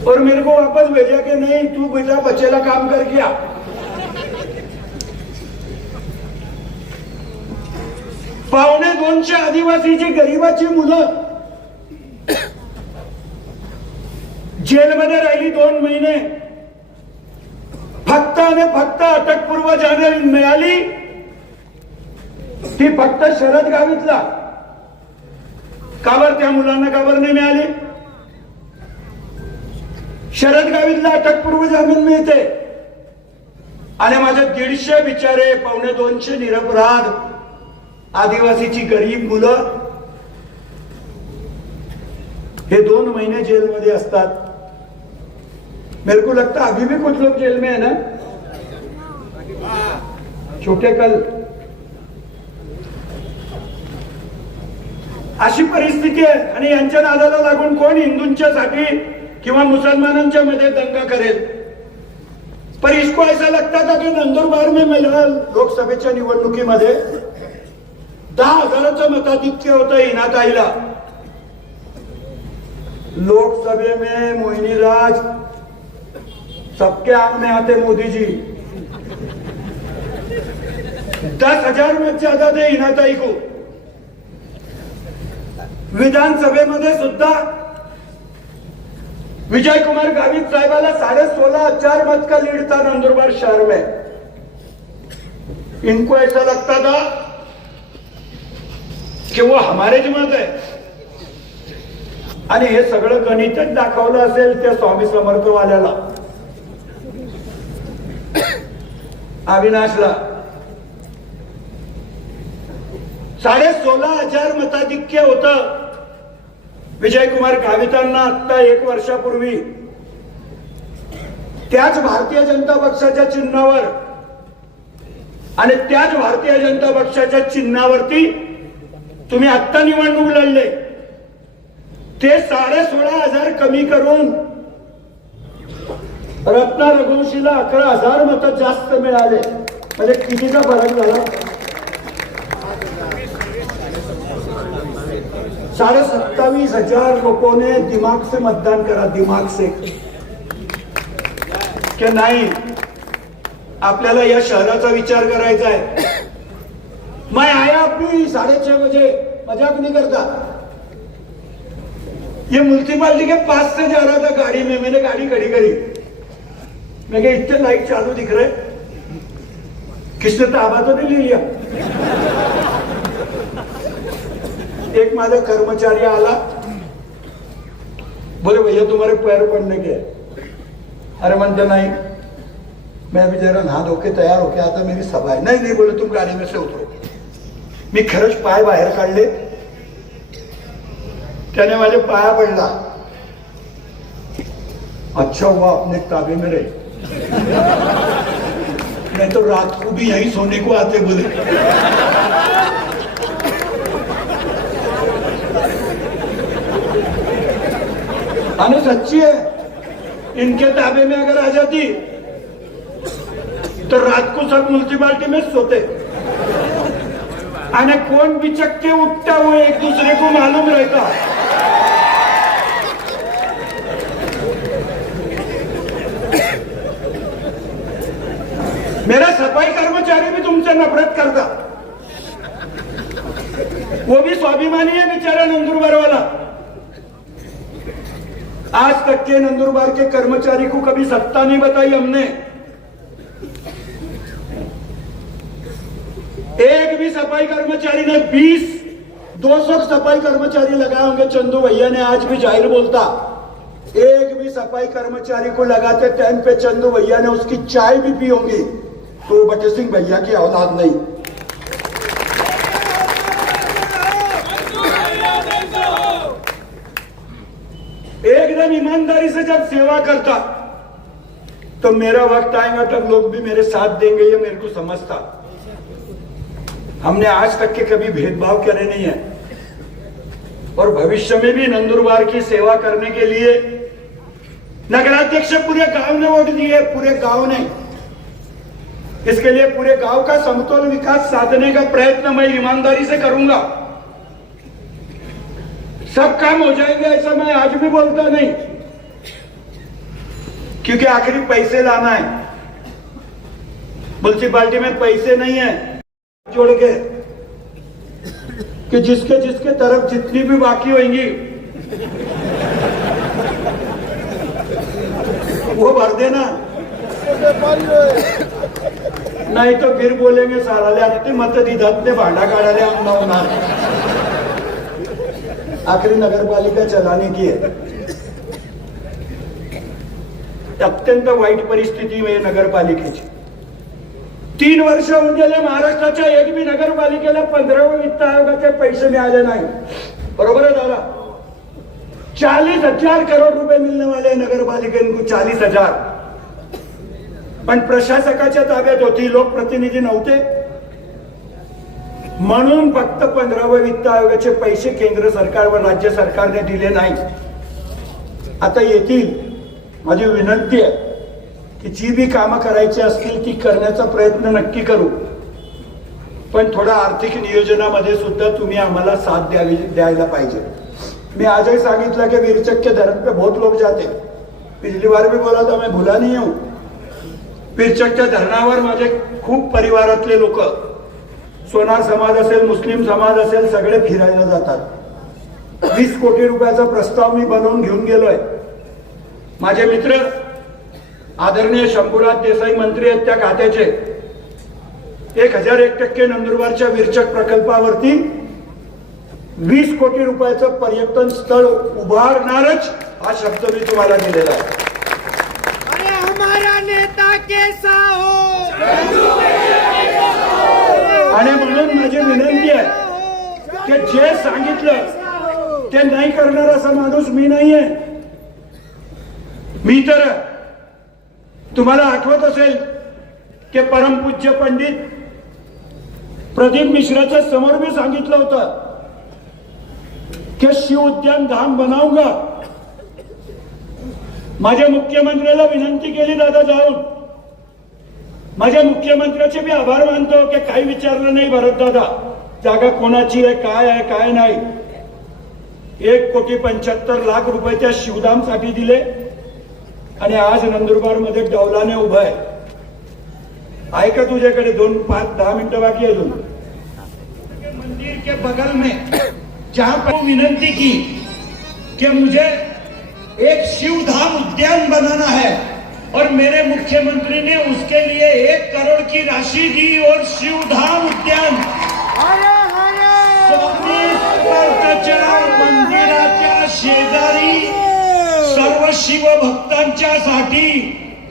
और मेरे को वापस भेजा कि नहीं, तू बेटा बचेला काम कर गया। पावणे 200 आदिवासीची गरिबाची मुलं जेलमध्ये राहिली 2 महिने, फक्त आणि फक्त अटकपूर्व जामीन मिळाली ती फक्त शरद गावितला। का बरं त्या मुलांना का बरं नाही मिळाली? शरद गावितला अटकपूर्व जामीन मिळते आणि माझे 150 बिचारे, पावणे 200 निरपराध आदिवासीची गरीब मुलं हे 2 महिने जेलमध्ये असतात। मेरे को लगता है अभी भी कुछ लोग जेल में है ना, छोटे कल। अशी परिस्थिती आहे आणि यांच्या नादाला लागून कोण हिंदूंच्या साठी किंवा मुसलमानांच्या मध्ये दंगा करेल। पर इसको ऐसा लगता था कि नंदुरबार में मला लोकसभेच्या निवडणुकीमध्ये 10,000चं मताधिक्य होतं इनाताईला। लोकसभे में मोहिनी राज सबके आंख में आते मोदी जी। 10,000 में ज्यादा थे इनाताई को। विधानसभेमध्ये सुद्धा विजय कुमार गावित साहेबाला 16,500 मत का लीड था नंदुरबार शहर में। इनको ऐसा लगता था कि वो हमारे जमात है आणि हे सगळं गणितच दाखवलं असेल त्या स्वामी समर्थवाल्याला, अविनाशला। 16,500 मताधिक्य होतं विजय कुमार गावितांना आता 1 वर्षापूर्वी। त्याच भारतीय जनता पक्षाच्या चिन्हावर आणि त्याच भारतीय जनता पक्षाच्या चिन्हावरती तुम्ही आत्ता निवडणूक लढले। ते 16,500 कमी करून रत्ना रघुवंशीला 11,000 मत जास्त मिळाले। म्हणजे कितीचा फरक झाला? 27,500 लोगों ने दिमाग से मतदान करा, दिमाग से, कि नाही आपल्याला या शहराचा विचार करायचा है। मैं आया अभी 6:30 बजे, मजाक नहीं करता। ये म्युनिसिपालिटी के पास से जा रहा था गाड़ी में, मैंने गाड़ी खड़ी करी। मैं कहा इतने लाइट चालू दिख रहे, किसने ताबा तो नहीं ले लिया? एक माझा कर्मचारी आला, बोले भैया तुम्हारे पैर पड़ने के। अरे म्हणते नहीं, मैं अभी जरा नहा धो के तैयार होके आता, मेरी सभा है। नहीं नहीं बोले तुम गाड़ी में से उतरो। मी खरंच पाय बाहेर काढले, त्याने माझे पाया पडला। अच्छा हुआ अपने ताबे में रहे, नहीं तो रात को भी यही सोने को आते बोले। अनु सच्ची है, इनके ताबे में अगर आ जाती तो रात को सब म्युनिसिपालिटी में सोते। आणि कोण बिचक के उठता हुए एक दूसरे को मालूम रहता। मेरा सफाई कर्मचारी भी तुमसे नफरत करता, वो भी स्वाभिमानी है बेचारा नंदुरबार वाला। आज तक के नंदुरबार के कर्मचारी को कभी सत्ता नहीं बताई हमने। एक भी सफाई कर्मचारी ने 200 सफाई कर्मचारी लगाए होंगे। चंदू भैया ने आज भी जाहिर बोलता, एक भी सफाई कर्मचारी को लगाते टाइम पे चंदू भैया ने उसकी चाय भी पी होंगी, तो बटे सिंह भैया की औलाद नहीं। एकदम ईमानदारी से जब सेवा करता तो मेरा वक्त आएगा तब लोग भी मेरे साथ देंगे, ये मेरे को समझता। हमने आज तक के कभी भेदभाव करे नहीं है और भविष्य में भी नंदुरबार की सेवा करने के लिए नगराध्यक्ष पूरे गांव ने वोट दिए, पूरे गांव ने। इसके लिए पूरे गांव का समतोल विकास साधने का प्रयत्न मैं ईमानदारी से करूंगा। सब काम हो जाएंगे ऐसा मैं आज भी बोलता नहीं, क्योंकि आखिरी पैसे लाना है। म्युनिसिपालिटी में पैसे नहीं है जोड़ के कि जिसके जिसके तरफ जितनी भी बाकी होंगी वो भर देना, नहीं तो फिर बोलेंगे साराले आणि ते मत दिधात ते भांडा काढाले आमना होणार। आखिरी नगरपालिका चलाने की है। अत्यंत वाईट परिस्थिती आहे नगरपालिकेची। 3 वर्ष होऊन गेले, महाराष्ट्राच्या एक बी नगरपालिकेला 15वें वित्त आयोगाचे पैसे मिळाले नाही। बरोबर है दादा? 40,000 करोड़ रुपए मिलने वाले नगरपालिकेला, 40,000। पण प्रशासकाच्या ताब्यात होती, लोकप्रतिनिधी नव्हते, म्हणून फक्त 15वें वित्त आयोगाचे पैसे केंद्र सरकार व राज्य सरकारने दिले नाही। आता येतील। माझी विनंती आहे की जी भी कामं करायची असतील ती करण्याचा प्रयत्न नक्की करू, पण थोडा आर्थिक नियोजनामध्ये सुद्धा तुम्ही आम्हाला साथ द्यायला पाहिजे। मैं आजही सांगितलं की वीरचक के धरण पे बहुत लोग जाते, पिछली बार भी बोला था, मैं भुला नहीं हूं। वीरचकच्या धरणावर माझे खूप परिवारातले लोक, सोनार समाज असेल, मुस्लिम समाज असेल, सगळे फिरायला जातात। 20 कोटी रुपयाचा प्रस्ताव मी बनवून घेऊन गेलोय। माझे मित्र आदरणीय शंभूराज देसाई मंत्री आहेत त्या खात्याचे, 1001% नंदुरबारच्या वीरचक प्रकल्पावरती 20 कोटी रुपयाचं पर्यटन स्थळ उभारणारच हा शब्द मी तुम्हाला दिलेला आहे। अरे हमारा नेता कैसा हो, आणि म्हणून माझी विनंती आहे की जे सांगितलं ते नाही करणार असा माणूस मी नाहीये। मी तर तुम्हाला आठवत असेल की परमपूज्य पंडित प्रदीप मिश्राच्या समोर मी सांगितलं होतं की शिव उद्यान धाम बनाऊंगा। माझ्या मुख्यमंत्र्याला विनंती केली दादा जाऊन, माझ्या मुख्यमंत्र्याचे मी आभार मानतो की काही विचारलं नाही भरत दादा, जागा कोणाची आहे, काय नाही। 1,75,00,000 रुपये त्या शिवधामसाठी दिले आणि आज नंदुरबार मध्ये डौलाने उभा आहे का तुझ्याकडे? 2, 5, 10 मिनिटं बाकी अजून। मंदिर के बगल में जहां पर विनंती की कि मुझे एक शिवधाम उद्यान बनाना है और मेरे मुख्यमंत्री ने उसके लिए 1 करोड़ की राशि दी और शिवधाम उद्यान मंदिराच्या शेजारी सर्व शिवभक्तांच्यासाठी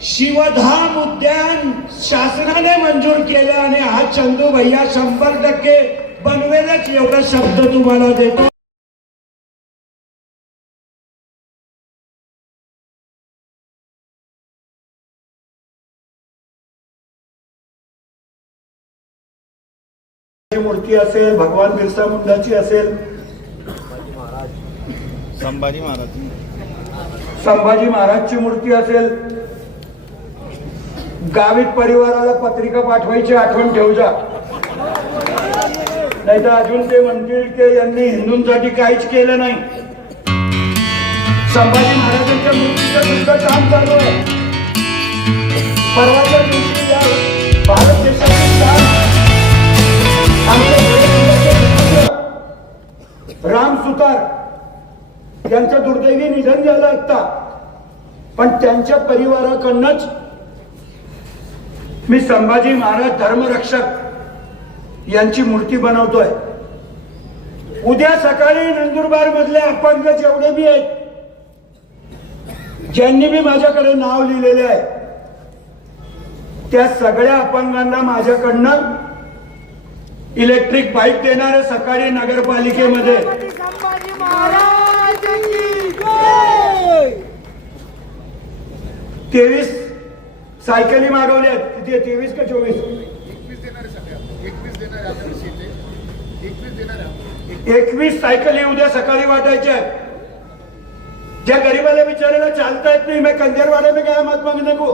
शिवधाम उद्यान शासनाने मंजूर केलं आणि हा चंदू भैया 100% बनवेलच, एवढा शब्द तुम्हाला देतो। मूर्ती असेल, भगवान बिरसा मुंडाची असेल, संभाजी महाराजची मूर्ती असेल, गावित परिवाराला पत्रिका पाठवायची आठवण ठेव जा, नाही तर अजून ते म्हणतील की यांनी हिंदूंसाठी काहीच केलं नाही। संभाजी महाराजांच्या मूर्तीचं सुद्धा काम चालू आहे। परवाच्या दिवशी या भारत देशातील राम सुतार यांचं दुर्दैवी निधन झालं आता, पण त्यांच्या परिवाराकडनंच मी संभाजी महाराज धर्मरक्षक यांची मूर्ती बनवतोय। उद्या सकाळी नंदुरबार मधले अपंग जेवढे बी आहेत, ज्यांनी बी माझ्याकडे नाव लिहिलेले आहे, त्या सगळ्या अपंगांना माझ्याकडनं इलेक्ट्रिक बाईक देणार आहे सकाळी नगरपालिकेमध्ये। 23 सायकली मागवल्या किती 23 का 24? 21 सायकली उद्या सकाळी वाटायच्या. ज्या गरीबाला बिचारायला चालता येत नहीं, मैं कंजरवाड़े में गया मत मांगने को.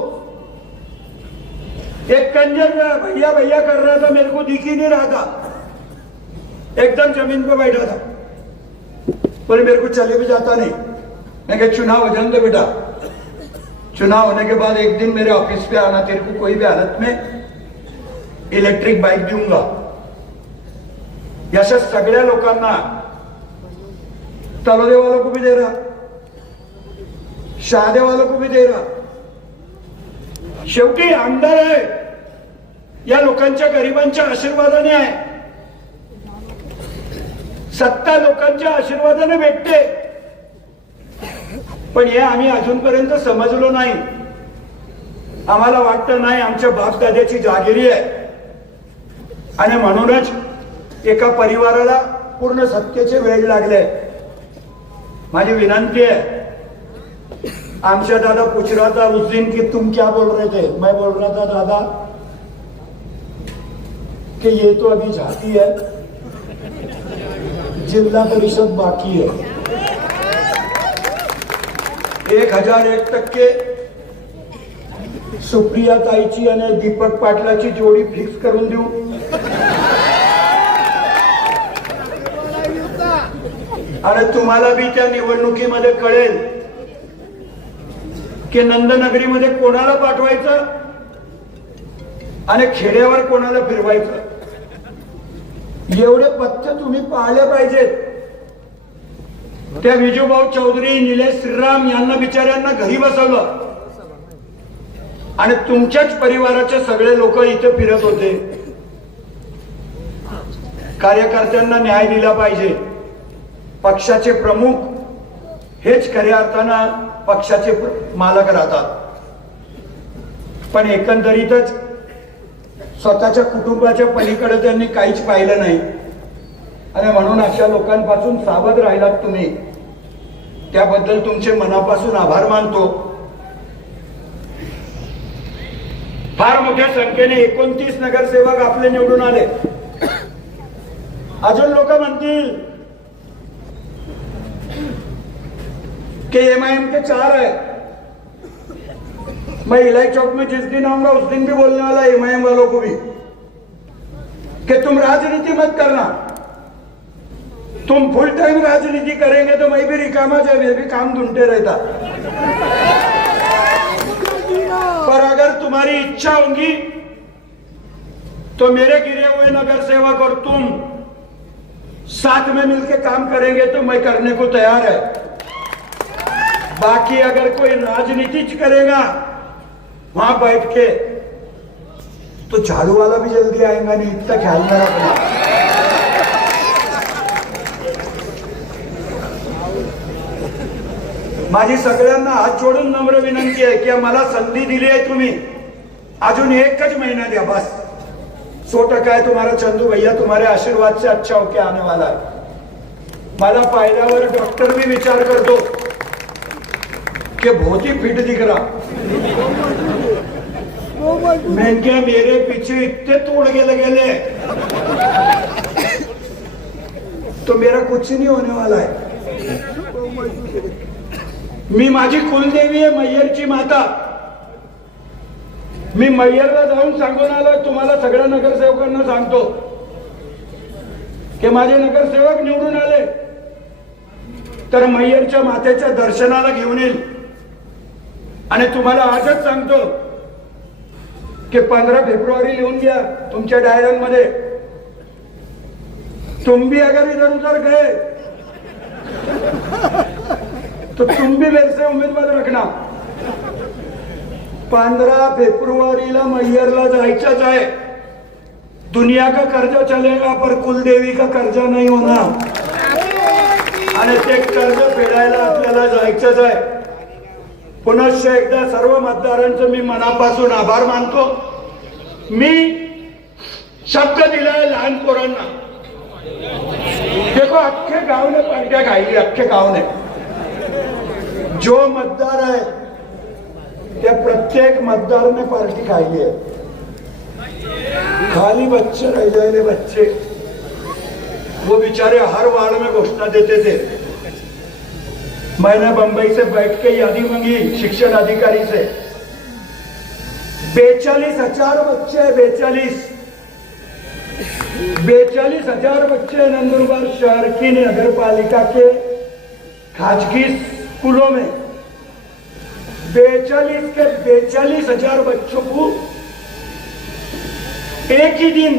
एक कंजर भैया भैया कर रहा था, मेरे को दिख ही नहीं रहा था, एकदम जमीन पे बैठा था. बोले मेरे को चले भी जाता नहीं. मैं कहा चुनाव हो जाने दो बेटा, चुनाव होने के बाद एक दिन मेरे ऑफिस पे आना, तेरे को कोई भी हालत में इलेक्ट्रिक बाइक दूंगा. अशा सगळ्या लोकांना, तलोदे वालों को भी दे रहा, शहादे वालों को भी दे रहा. शेवटी आमदार आहे या लोकांच्या गरिबांच्या आशीर्वादाने आहे. सत्ता लोकांच्या आशीर्वादाने भेटते. पण हे आम्ही अजूनपर्यंत समजलो नाही. आम्हाला वाटतं नाही आमच्या बापदाद्याची जागिरी आहे आणि म्हणूनच एका परिवाराला पूर्ण सत्तेचे वेळ लागले. माझी विनंती आहे, आमच्या दादा पूछ रहा था उस दिन कि तुम क्या बोल रहे थे. मैं बोल रहा था दादा कि ये तो अभी जाती है, जिला परिषद बाकी है. 1001% सुप्रिया ताईची आणि दीपक पाटलाची जोडी फिक्स करून देऊ. आणि तुम्हाला बी त्या निवडणुकीमध्ये कळेल की नंदनगरीमध्ये कोणाला पाठवायचं आणि खेड्यावर कोणाला फिरवायचं. एवढे पथ्य तुम्ही पाळले पाहिजेत. त्या विजूभाऊ चौधरी, निलेश श्रीराम यांना बिचाऱ्यांना घरी बसवलं आणि तुमच्याच परिवाराचे सगळे लोक इथे फिरत होते. कार्यकर्त्यांना न्याय दिला पाहिजे. पक्षाचे प्रमुख हेच खऱ्या अर्थानं पक्षाचे मालक राहतात. पण एकंदरीतच स्वतःच्या कुटुंबाच्या पलीकडे त्यांनी काहीच पाहिलं नाही आणि म्हणून अशा लोकांपासून सावध राहिलात तुम्ही. त्याबद्दल तुमचे मनापासून आभार मानतो. फार मोठ्या संख्येने 29 नगरसेवक आपले निवडून आले. अजून लोक म्हणतील कि एमआईएम के 4 है. मैं इलाई चौक में जिस दिन आऊंगा उस दिन भी बोलने वाला एमआईएम वालों को भी कि तुम राजनीति मत करना. तुम फुल टाइम राजनीति करेंगे तो मैं भी रिकामा जाए, मैं भी काम ढूंढते रहता. पर अगर तुम्हारी इच्छा होगी तो मेरे गिरे हुए नगर सेवक और तुम साथ में मिलकर काम करेंगे तो मैं करने को तैयार है. बाकी अगर कोई राजनीति करेगा वहां बैठ के तो झाड़ू वाला भी जल्दी आएगा नहीं. इतना ख्याल में रखना. माझी सगळ्यांना हात जोडून नम्र विनंती आहे की मला संधी दिली आहे तुम्ही, अजून एकच महिना द्या बस. 100% है तुम्हारा चंदू भैया तुम्हारे आशीर्वाद से अच्छा होके आने वाला है. मला पाहिल्यावर डॉक्टर भी विचार करतो कि बहुत ही फिट दिख रहा. मैं क्या मेरे पीछे इतने तोड़ के लगे तो मेरा कुछ नहीं होने वाला है. मी माझी कुलदेवी आहे मैयरची माता. मी मैयरला जाऊन सांगून आलो. तुम्हाला सगळ्या नगरसेवकांना सांगतो की माझे नगरसेवक निवडून आले तर मैयरच्या मातेच्या दर्शनाला घेऊन येईल. आणि तुम्हाला आजच सांगतो कि 15 फेब्रुवारी लिहून घ्या तुमच्या डायऱ्यांमध्ये. तुम भी अगर इधर उधर गए तो तुम भी मेरे से उम्मीदवार रखना. 15 फेब्रुवारीला मैयरला जायचंच आहे. दुनिया का कर्ज चलेगा पर कुलदेवी का कर्जा नहीं होणार. आणि ते कर्ज फेडायला आपल्याला जायचंच आहे. पुनश्च एकदा सर्व मतदारांचं मी मनापासून आभार मानतो. मी शब्द दिलाय लहान पोरांना. देखो अख्खे गाव ने पार्ट्या खाई, अख्खे गाव ने जो मतदार आहे त्या प्रत्येक मतदार ने पार्टी खाई है। खाली बच्चे रह जाए बच्चे, वो बेचारे हर वार्ड में घोषणा देते थे। मैंने बंबई से बैठ के यादी मांगी शिक्षण अधिकारी से, 42,000 बच्चे, 42,000 बच्चे नंदुरबार शहर की नगर पालिका के खाजगी स्कूलों में 42,000 बच्चों को एक ही दिन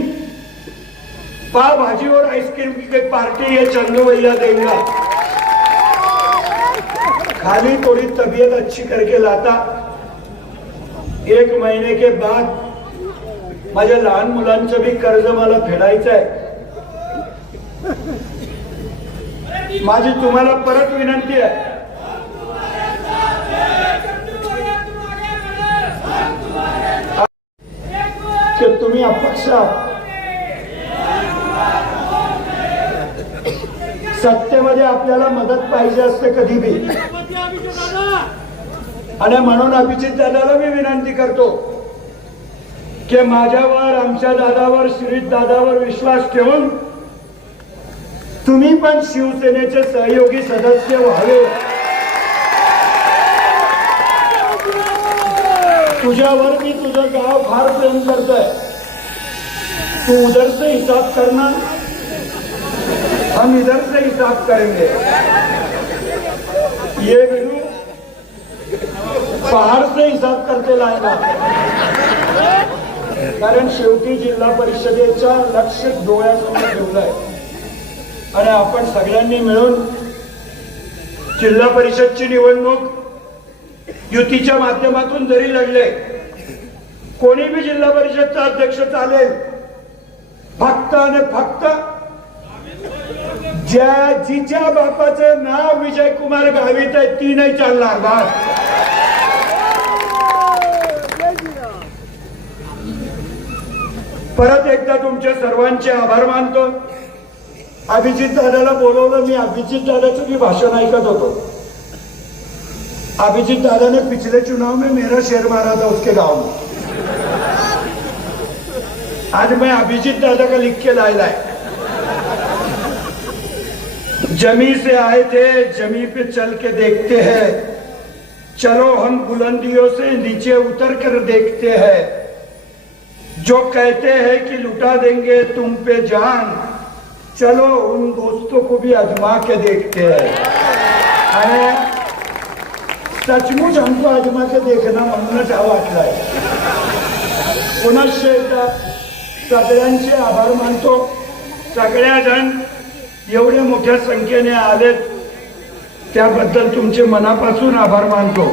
पाव भाजी और आइसक्रीम की पार्टी ये चंदू भैया देगा। खाली थोड़ी तबीयत अच्छी करके लाता, 1 महीने के बाद माझ्या लहान मुलांचं भी कर्ज मला फेडायचं आहे। माझी तुम्हाला परत विनंती आहे की तुम्ही अपक्ष आहात, सत्तेमध्ये आपल्याला मदत पाहिजे असते कधी भी, आणि म्हणून अभिजित दादाला मी विनंती करतो की माझ्यावर, आमच्या दादावर, श्रीत दादावर विश्वास ठेवून तुम्ही पण शिवसेनेचे सहयोगी सदस्य व्हावे। तुझ्यावर मी तुझं गाव फार प्रेम करतोय, तू उधर से हिसाब करना, हम इधर से हिसाब करेंगे। ये गुरु पहाड़ से हिसाब करते लायला, कारण शेवटी जिल्हा परिषदेचा लक्ष डोळ्यासमोर ठेवलंय आणि आपण सगळ्यांनी मिळून जिल्हा परिषदची निवडणूक युतीच्या माध्यमातून जरी लढले, कोणी भी जिल्हा परिषदचा अध्यक्ष चालेल, फक्त आणि फक्त जिच्या बापाचं नाव विजय कुमार गावित आहे ती नाही चालणार बस। परत एकदा तुमच्या सर्वांचे आभार मानतो। अभिजित दादाला बोलवलं, मी अभिजित दादाचं भी भाषण ऐकत होतो। अभिजित दादा ने पिछले चुनाव में मेरा शेर मारा था उसके गांव में, आज मैं अभिजित दादा का लिख के लाया है। जमी से आए थे, जमी पे चल के देखते हैं, चलो हम बुलंदियों से नीचे उतर कर देखते हैं, जो कहते हैं कि लुटा देंगे तुम पे जान, चलो उन दोस्तों को भी आजमा के देखते हैं। आणि सचमुच हमको आजमा के देखना म्हणूनच हा वाटलाय। पुनश्च एकदा सगळ्यांचे आभार मानतो। सगळ्या जण एवढे मोठ्या संख्येने आलेत त्याबद्दल तुमचे मनापासून आभार मानतो।